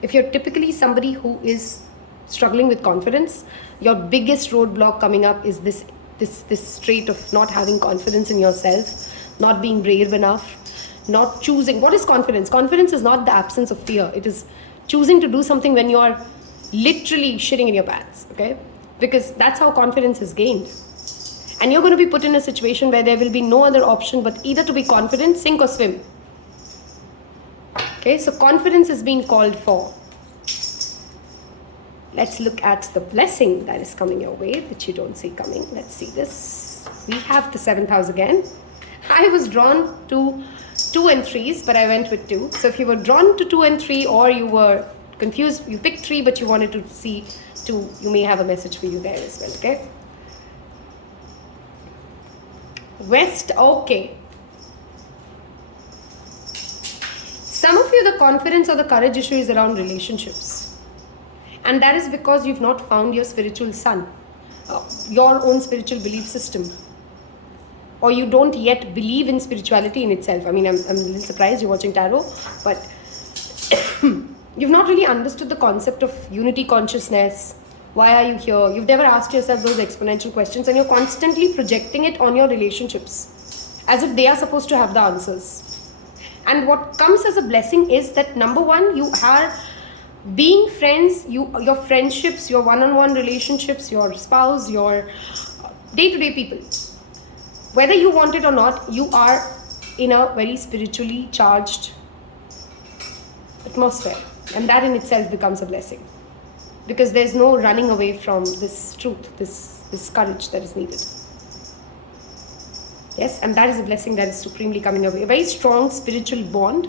If you're typically somebody who is struggling with confidence, your biggest roadblock coming up is this trait of not having confidence in yourself, not being brave enough, not choosing. What is confidence? Confidence is not the absence of fear. It is choosing to do something when you are literally shitting in your pants, okay? Because that's how confidence is gained. And you're going to be put in a situation where there will be no other option but either to be confident, sink or swim. Okay, so confidence is being called for. Let's look at the blessing that is coming your way, which you don't see coming. Let's see this. We have the 7th house again. I was drawn to 2 and 3s, but I went with 2. So if you were drawn to 2 and 3, or you were confused, you picked 3 but you wanted to see 2, you may have a message for you there as well, okay? West, okay. Some of you, the confidence or the courage issue is around relationships. And that is because you've not found your spiritual sun, your own spiritual belief system. Or you don't yet believe in spirituality in itself. I mean, I'm a little surprised you're watching tarot, but you've not really understood the concept of unity consciousness. Why are you here? You've never asked yourself those exponential questions, and you're constantly projecting it on your relationships as if they are supposed to have the answers. And what comes as a blessing is that, number one, you are being friends, your friendships, your one-on-one relationships, your spouse, your day-to-day people. Whether you want it or not, you are in a very spiritually charged atmosphere. And that in itself becomes a blessing. Because there's no running away from this truth, this courage that is needed. Yes, and that is a blessing that is supremely coming away. A very strong spiritual bond.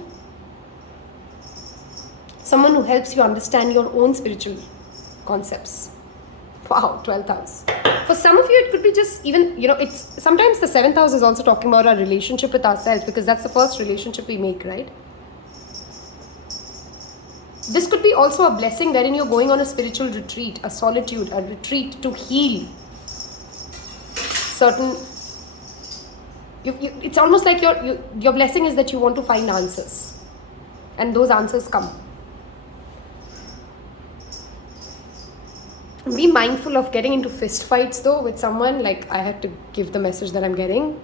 Someone who helps you understand your own spiritual concepts. Wow, 12th house. For some of you, it could be just even, it's sometimes the 7th house is also talking about our relationship with ourselves, because that's the first relationship we make, right? This could be also a blessing wherein you're going on a spiritual retreat, a solitude, a retreat to heal certain. It's almost like your blessing is that you want to find answers, and those answers come. Be mindful of getting into fist fights though with someone. Like, I had to give the message that I'm getting,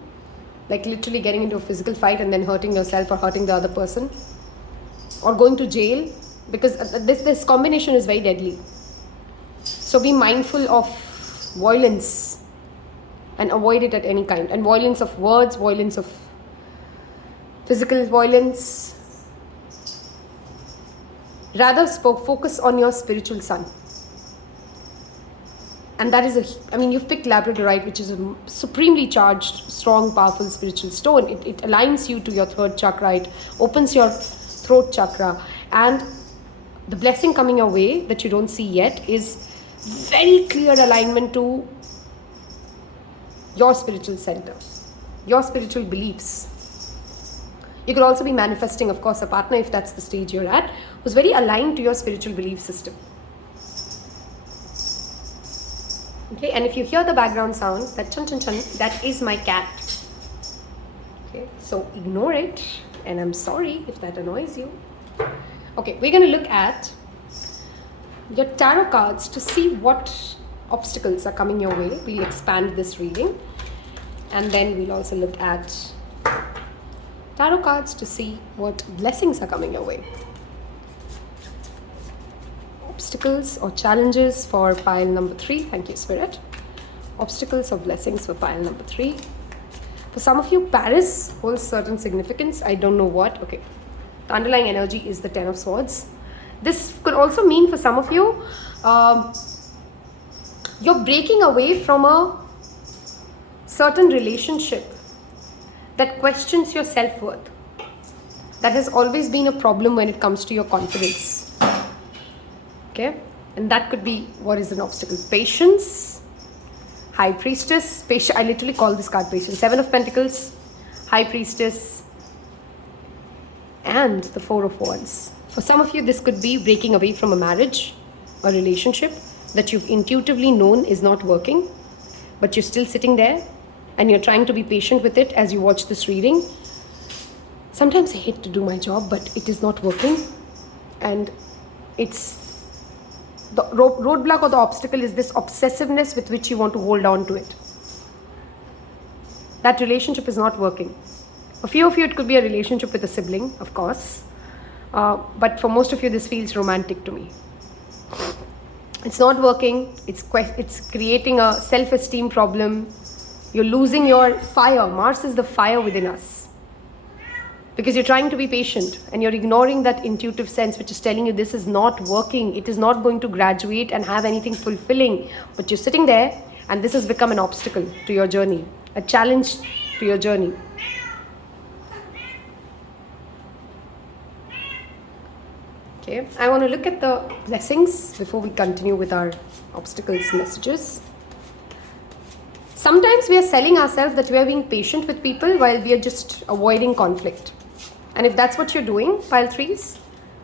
like literally getting into a physical fight and then hurting yourself or hurting the other person, or going to jail, because this combination is very deadly. So be mindful of violence and avoid it at any kind. And violence of words, violence of physical violence. Rather focus on your spiritual sun. And that is you've picked Labradorite, which is a supremely charged, strong, powerful spiritual stone. It aligns you to your third chakra. It opens your throat chakra. And the blessing coming your way that you don't see yet is very clear alignment to your spiritual center, your spiritual beliefs. You could also be manifesting, of course, a partner, if that's the stage you're at, who's very aligned to your spiritual belief system. Okay, and if you hear the background sound, that chun chun chun, that is my cat. Okay, so ignore it, and I'm sorry if that annoys you. Okay, we're going to look at your tarot cards to see what obstacles are coming your way. We'll expand this reading, and then we'll also look at tarot cards to see what blessings are coming your way. Obstacles or challenges for pile number 3. Thank you, Spirit. Obstacles or blessings for pile number 3. For some of you, Paris holds certain significance. I don't know what. Okay. The underlying energy is the 10 of Swords. This could also mean for some of you, you're breaking away from a certain relationship that questions your self-worth. That has always been a problem when it comes to your confidence. Okay, and that could be what is an obstacle. Patience, High Priestess. I literally call this card Patience. 7 of Pentacles, High Priestess, and the 4 of Wands. For some of you, this could be breaking away from a marriage or relationship that you've intuitively known is not working, but you're still sitting there and you're trying to be patient with it as you watch this reading. Sometimes I hate to do my job, but it is not working, and it's the roadblock or the obstacle is this obsessiveness with which you want to hold on to it. That relationship is not working. A few of you, it could be a relationship with a sibling, of course. But for most of you, this feels romantic to me. It's not working. It's creating a self-esteem problem. You're losing your fire. Mars is the fire within us. Because you're trying to be patient and you're ignoring that intuitive sense which is telling you this is not working. It is not going to graduate and have anything fulfilling. But you're sitting there and this has become an obstacle to your journey, a challenge to your journey. Okay, I want to look at the blessings before we continue with our obstacles messages. Sometimes we are selling ourselves that we are being patient with people while we are just avoiding conflict. And if that's what you're doing, pile 3s,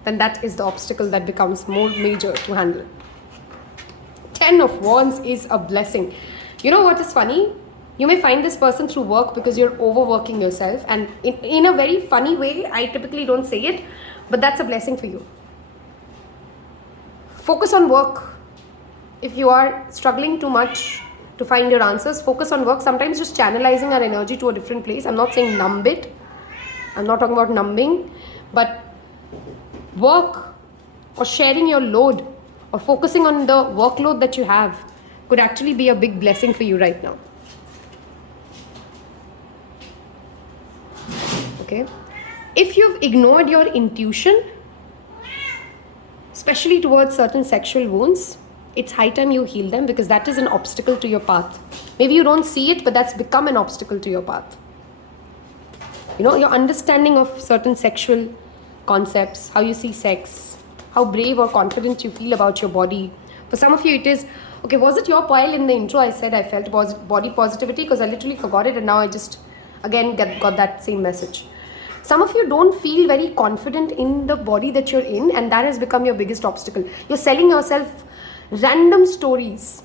then that is the obstacle that becomes more major to handle. 10 of Wands is a blessing. You know what is funny? You may find this person through work because you're overworking yourself. And in a very funny way, I typically don't say it, but that's a blessing for you. Focus on work. If you are struggling too much to find your answers, focus on work. Sometimes just channelizing our energy to a different place. I'm not saying numb it. I'm not talking about numbing, but work or sharing your load or focusing on the workload that you have could actually be a big blessing for you right now. Okay. If you've ignored your intuition, especially towards certain sexual wounds, it's high time you heal them, because that is an obstacle to your path. Maybe you don't see it, but that's become an obstacle to your path. You know, your understanding of certain sexual concepts, how you see sex, how brave or confident you feel about your body. For some of you, it is, okay, was it your pile in the intro? I said I felt body positivity, because I literally forgot it, and now I just, again, got that same message. Some of you don't feel very confident in the body that you're in, and that has become your biggest obstacle. You're selling yourself random stories.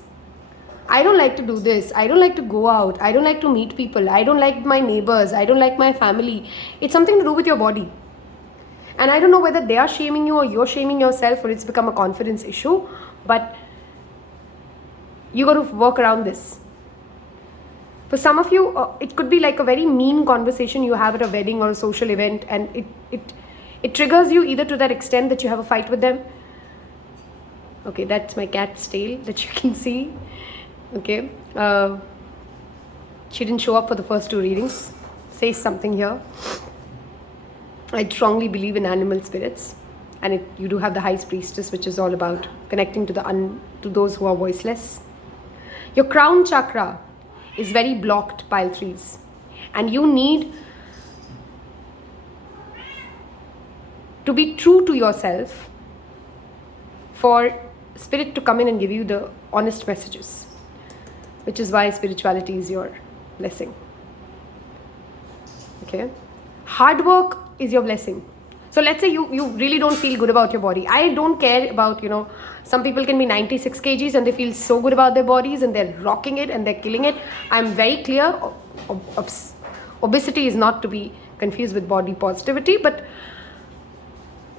I don't like to do this. I don't like to go out. I don't like to meet people. I don't like my neighbors. I don't like my family. It's something to do with your body. And I don't know whether they are shaming you or you're shaming yourself, or it's become a confidence issue. But you got to work around this. For some of you, it could be like a very mean conversation you have at a wedding or a social event, and it triggers you either to that extent that you have a fight with them. Okay, that's my cat's tail that you can see. Okay, she didn't show up for the first 2 readings. Says something here. I strongly believe in animal spirits, and you do have the High Priestess, which is all about connecting to those who are voiceless. Your crown chakra is very blocked, pile 3s, and you need to be true to yourself for spirit to come in and give you the honest messages, which is why spirituality is your blessing. Okay, hard work is your blessing. So let's say you really don't feel good about your body. I don't care about, some people can be 96 kgs and they feel so good about their bodies and they're rocking it and they're killing it. I'm very clear, obesity is not to be confused with body positivity, but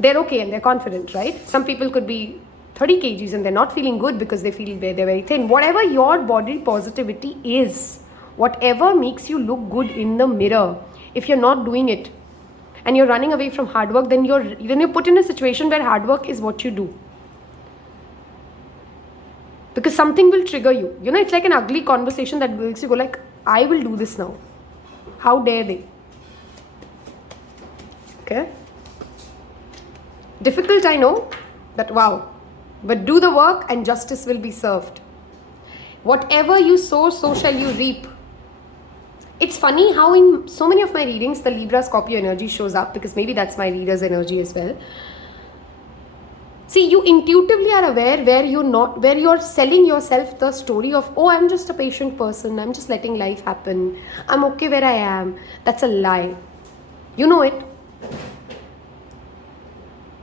they're okay and they're confident, right? Some people could be 30 kgs and they're not feeling good because they feel they're very thin. Whatever your body positivity is, whatever makes you look good in the mirror, if you're not doing it and you're running away from hard work, then you're put in a situation where hard work is what you do. Because something will trigger you. It's like an ugly conversation that makes you go like, I will do this now. How dare they? Okay? Difficult, I know, but wow. But do the work and justice will be served. Whatever you sow, so shall you reap. It's funny how in so many of my readings, the Libra Scorpio energy shows up, because maybe that's my reader's energy as well. See, you intuitively are aware where you're selling yourself the story of, oh, I'm just a patient person. I'm just letting life happen. I'm okay where I am. That's a lie. You know it.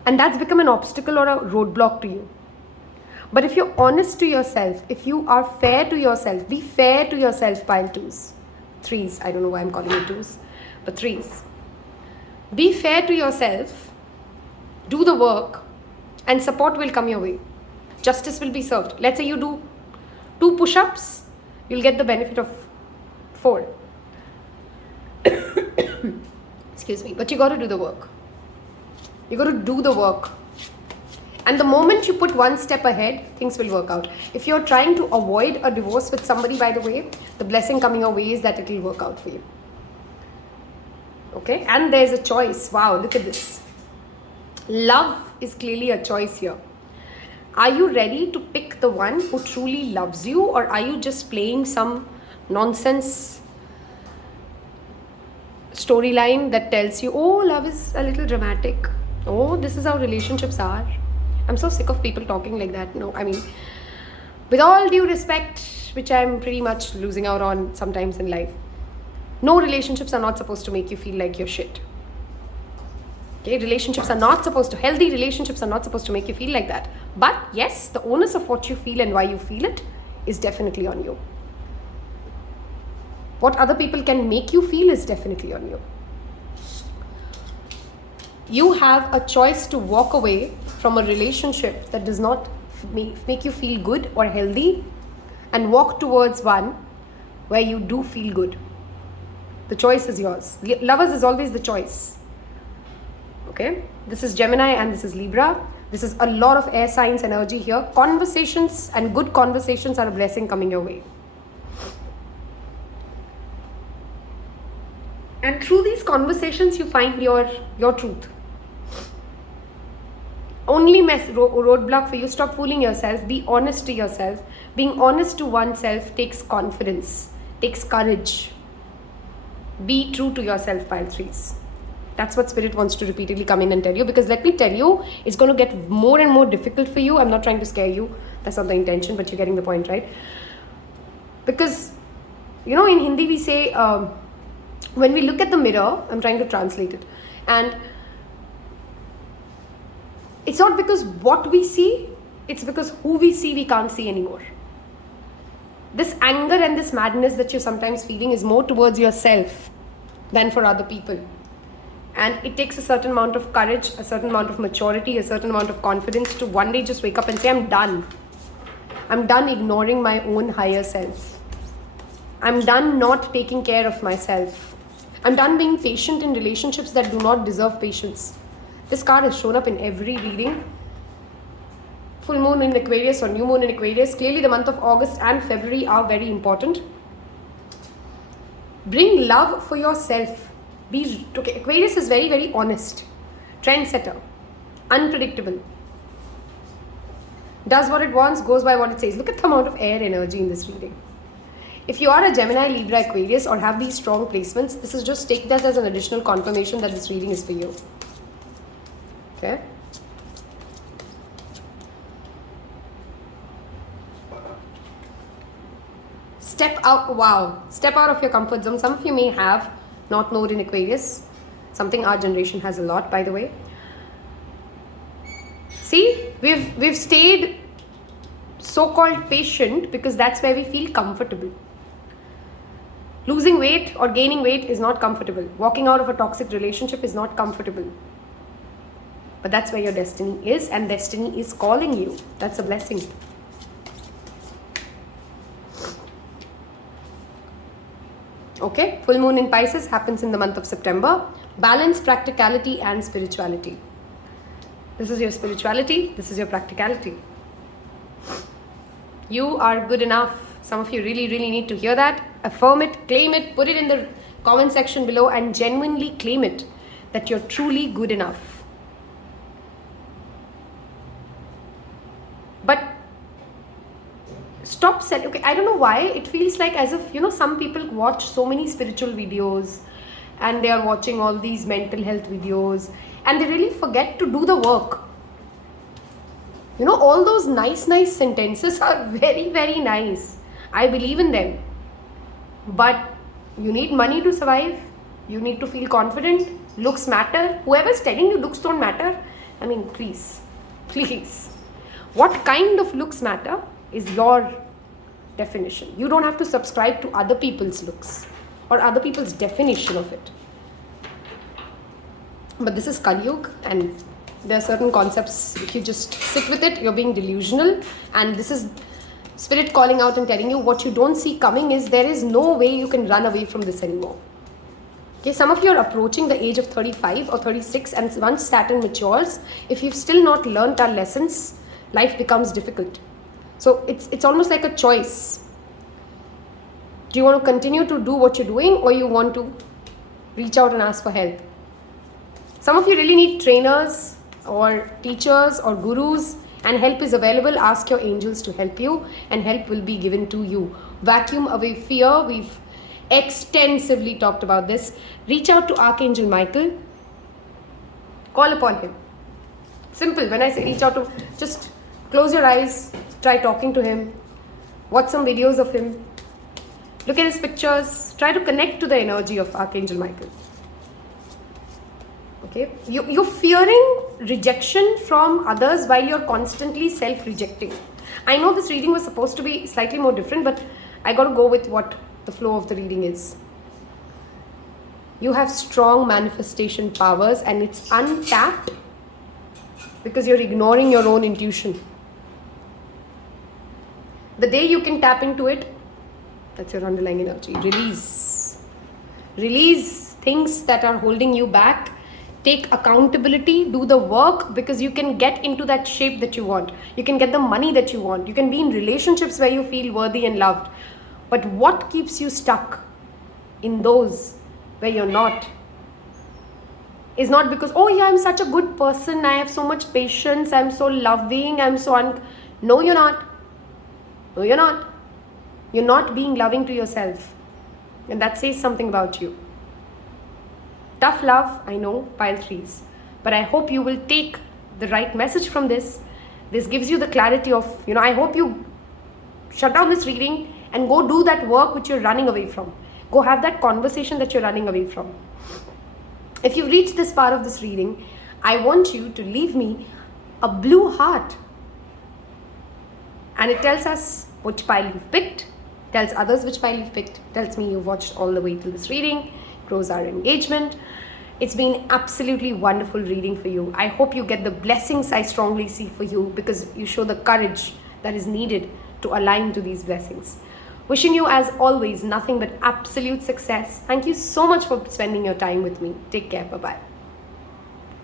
And that's become an obstacle or a roadblock to you. But if you're honest to yourself, if you are fair to yourself, be fair to yourself, pile 2s. 3s, I don't know why I'm calling it 2s, but 3s. Be fair to yourself, do the work, and support will come your way. Justice will be served. Let's say you do 2 push-ups, you'll get the benefit of 4. Excuse me, but you got to do the work. You got to do the work. And the moment you put one step ahead, things will work out. If you're trying to avoid a divorce with somebody, by the way, the blessing coming your way is that it will work out for you. Okay? And there's a choice. Wow, look at this. Love is clearly a choice here. Are you ready to pick the one who truly loves you, or are you just playing some nonsense storyline that tells you, oh, love is a little dramatic. Oh, this is how relationships are. I'm so sick of people talking like that. No, I mean, with all due respect, which I'm pretty much losing out on sometimes in life, no, relationships are not supposed to make you feel like you're shit. Okay, healthy relationships are not supposed to make you feel like that. But yes, the onus of what you feel and why you feel it is definitely on you. What other people can make you feel is definitely on you. You have a choice to walk away from a relationship that does not make you feel good or healthy, and walk towards one where you do feel good. The choice is yours. Lovers is always the choice. Okay? This is Gemini and this is Libra. This is a lot of air signs energy here. Conversations and good conversations are a blessing coming your way. And through these conversations, you find your truth. only roadblock for you. Stop fooling yourself. Be honest to yourself. Being honest to oneself takes confidence, takes courage. Be true to yourself, pile 3s. That's what Spirit wants to repeatedly come in and tell you, because let me tell you, it's going to get more and more difficult for you. I'm not trying to scare you. That's not the intention, but you're getting the point, right? Because, you know, in Hindi we say, when we look at the mirror, I'm trying to translate it, and it's not because what we see, it's because who we see we can't see anymore. This anger and this madness that you're sometimes feeling is more towards yourself than for other people. And it takes a certain amount of courage, a certain amount of maturity, a certain amount of confidence to one day just wake up and say, I'm done. I'm done ignoring my own higher self. I'm done not taking care of myself. I'm done being patient in relationships that do not deserve patience. This card has shown up in every reading. Full moon in Aquarius or new moon in Aquarius. Clearly the month of August and February are very important. Bring love for yourself. Okay, Aquarius is very, very honest. Trendsetter. Unpredictable. Does what it wants, goes by what it says. Look at the amount of air energy in this reading. If you are a Gemini, Libra, Aquarius or have these strong placements, this is just take that as an additional confirmation that this reading is for you. Okay? Step out. Wow. Step out of your comfort zone. Some of you may have not Node in Aquarius. Something our generation has a lot, by the way. See, we've stayed so-called patient because that's where we feel comfortable. Losing weight or gaining weight is not comfortable. Walking out of a toxic relationship is not comfortable. But that's where your destiny is, and destiny is calling you. That's a blessing. Okay, full moon in Pisces happens in the month of September. Balance practicality and spirituality. This is your spirituality, this is your practicality. You are good enough. Some of you really, really need to hear that. Affirm it, claim it, put it in the comment section below and genuinely claim it that you're truly good enough. But stop selling. Okay, I don't know why it feels like as if, you know, some people watch so many spiritual videos and they are watching all these mental health videos and they really forget to do the work. You know, all those nice sentences are very, very nice. I believe in them. But you need money to survive. You need to feel confident. Looks matter. Whoever's telling you looks don't matter, I mean, please. What kind of looks matter is your definition. You don't have to subscribe to other people's looks or other people's definition of it. But this is Kali Yuga, and there are certain concepts, if you just sit with it, you're being delusional. And this is Spirit calling out and telling you what you don't see coming is there is no way you can run away from this anymore. Okay, some of you are approaching the age of 35 or 36, and once Saturn matures, if you've still not learnt our lessons, life becomes difficult. So it's almost like a choice. Do you want to continue to do what you're doing, or you want to reach out and ask for help? Some of you really need trainers or teachers or gurus, and help is available. Ask your angels to help you, and help will be given to you. Vacuum away fear. We've extensively talked about this. Reach out to Archangel Michael. Call upon him. Simple. When I say reach out to, just close your eyes, try talking to him, watch some videos of him, look at his pictures, try to connect to the energy of Archangel Michael. Okay, you're fearing rejection from others while you're constantly self-rejecting. I know this reading was supposed to be slightly more different, but I got to go with what the flow of the reading is. You have strong manifestation powers, and it's untapped because you're ignoring your own intuition. The day you can tap into it, that's your underlying energy. Release things that are holding you back. Take accountability, do the work, because you can get into that shape that you want. You can get the money that you want. You can be in relationships where you feel worthy and loved. But what keeps you stuck in those where you're not? is not because, oh yeah, I'm such a good person, I have so much patience, I'm so loving, I'm so no, you're not. No, you're not. You're not being loving to yourself. And that says something about you. Tough love, I know, pile threes. But I hope you will take the right message from this. This gives you the clarity of, I hope you shut down this reading and go do that work which you're running away from. Go have that conversation that you're running away from. If you've reached this part of this reading, I want you to leave me a blue heart. And it tells us which pile you've picked, tells others which pile you've picked, tells me you've watched all the way till this reading, grows our engagement. It's been absolutely wonderful reading for you. I hope you get the blessings I strongly see for you, because you show the courage that is needed to align to these blessings. Wishing you, as always, nothing but absolute success. Thank you so much for spending your time with me. Take care. Bye-bye.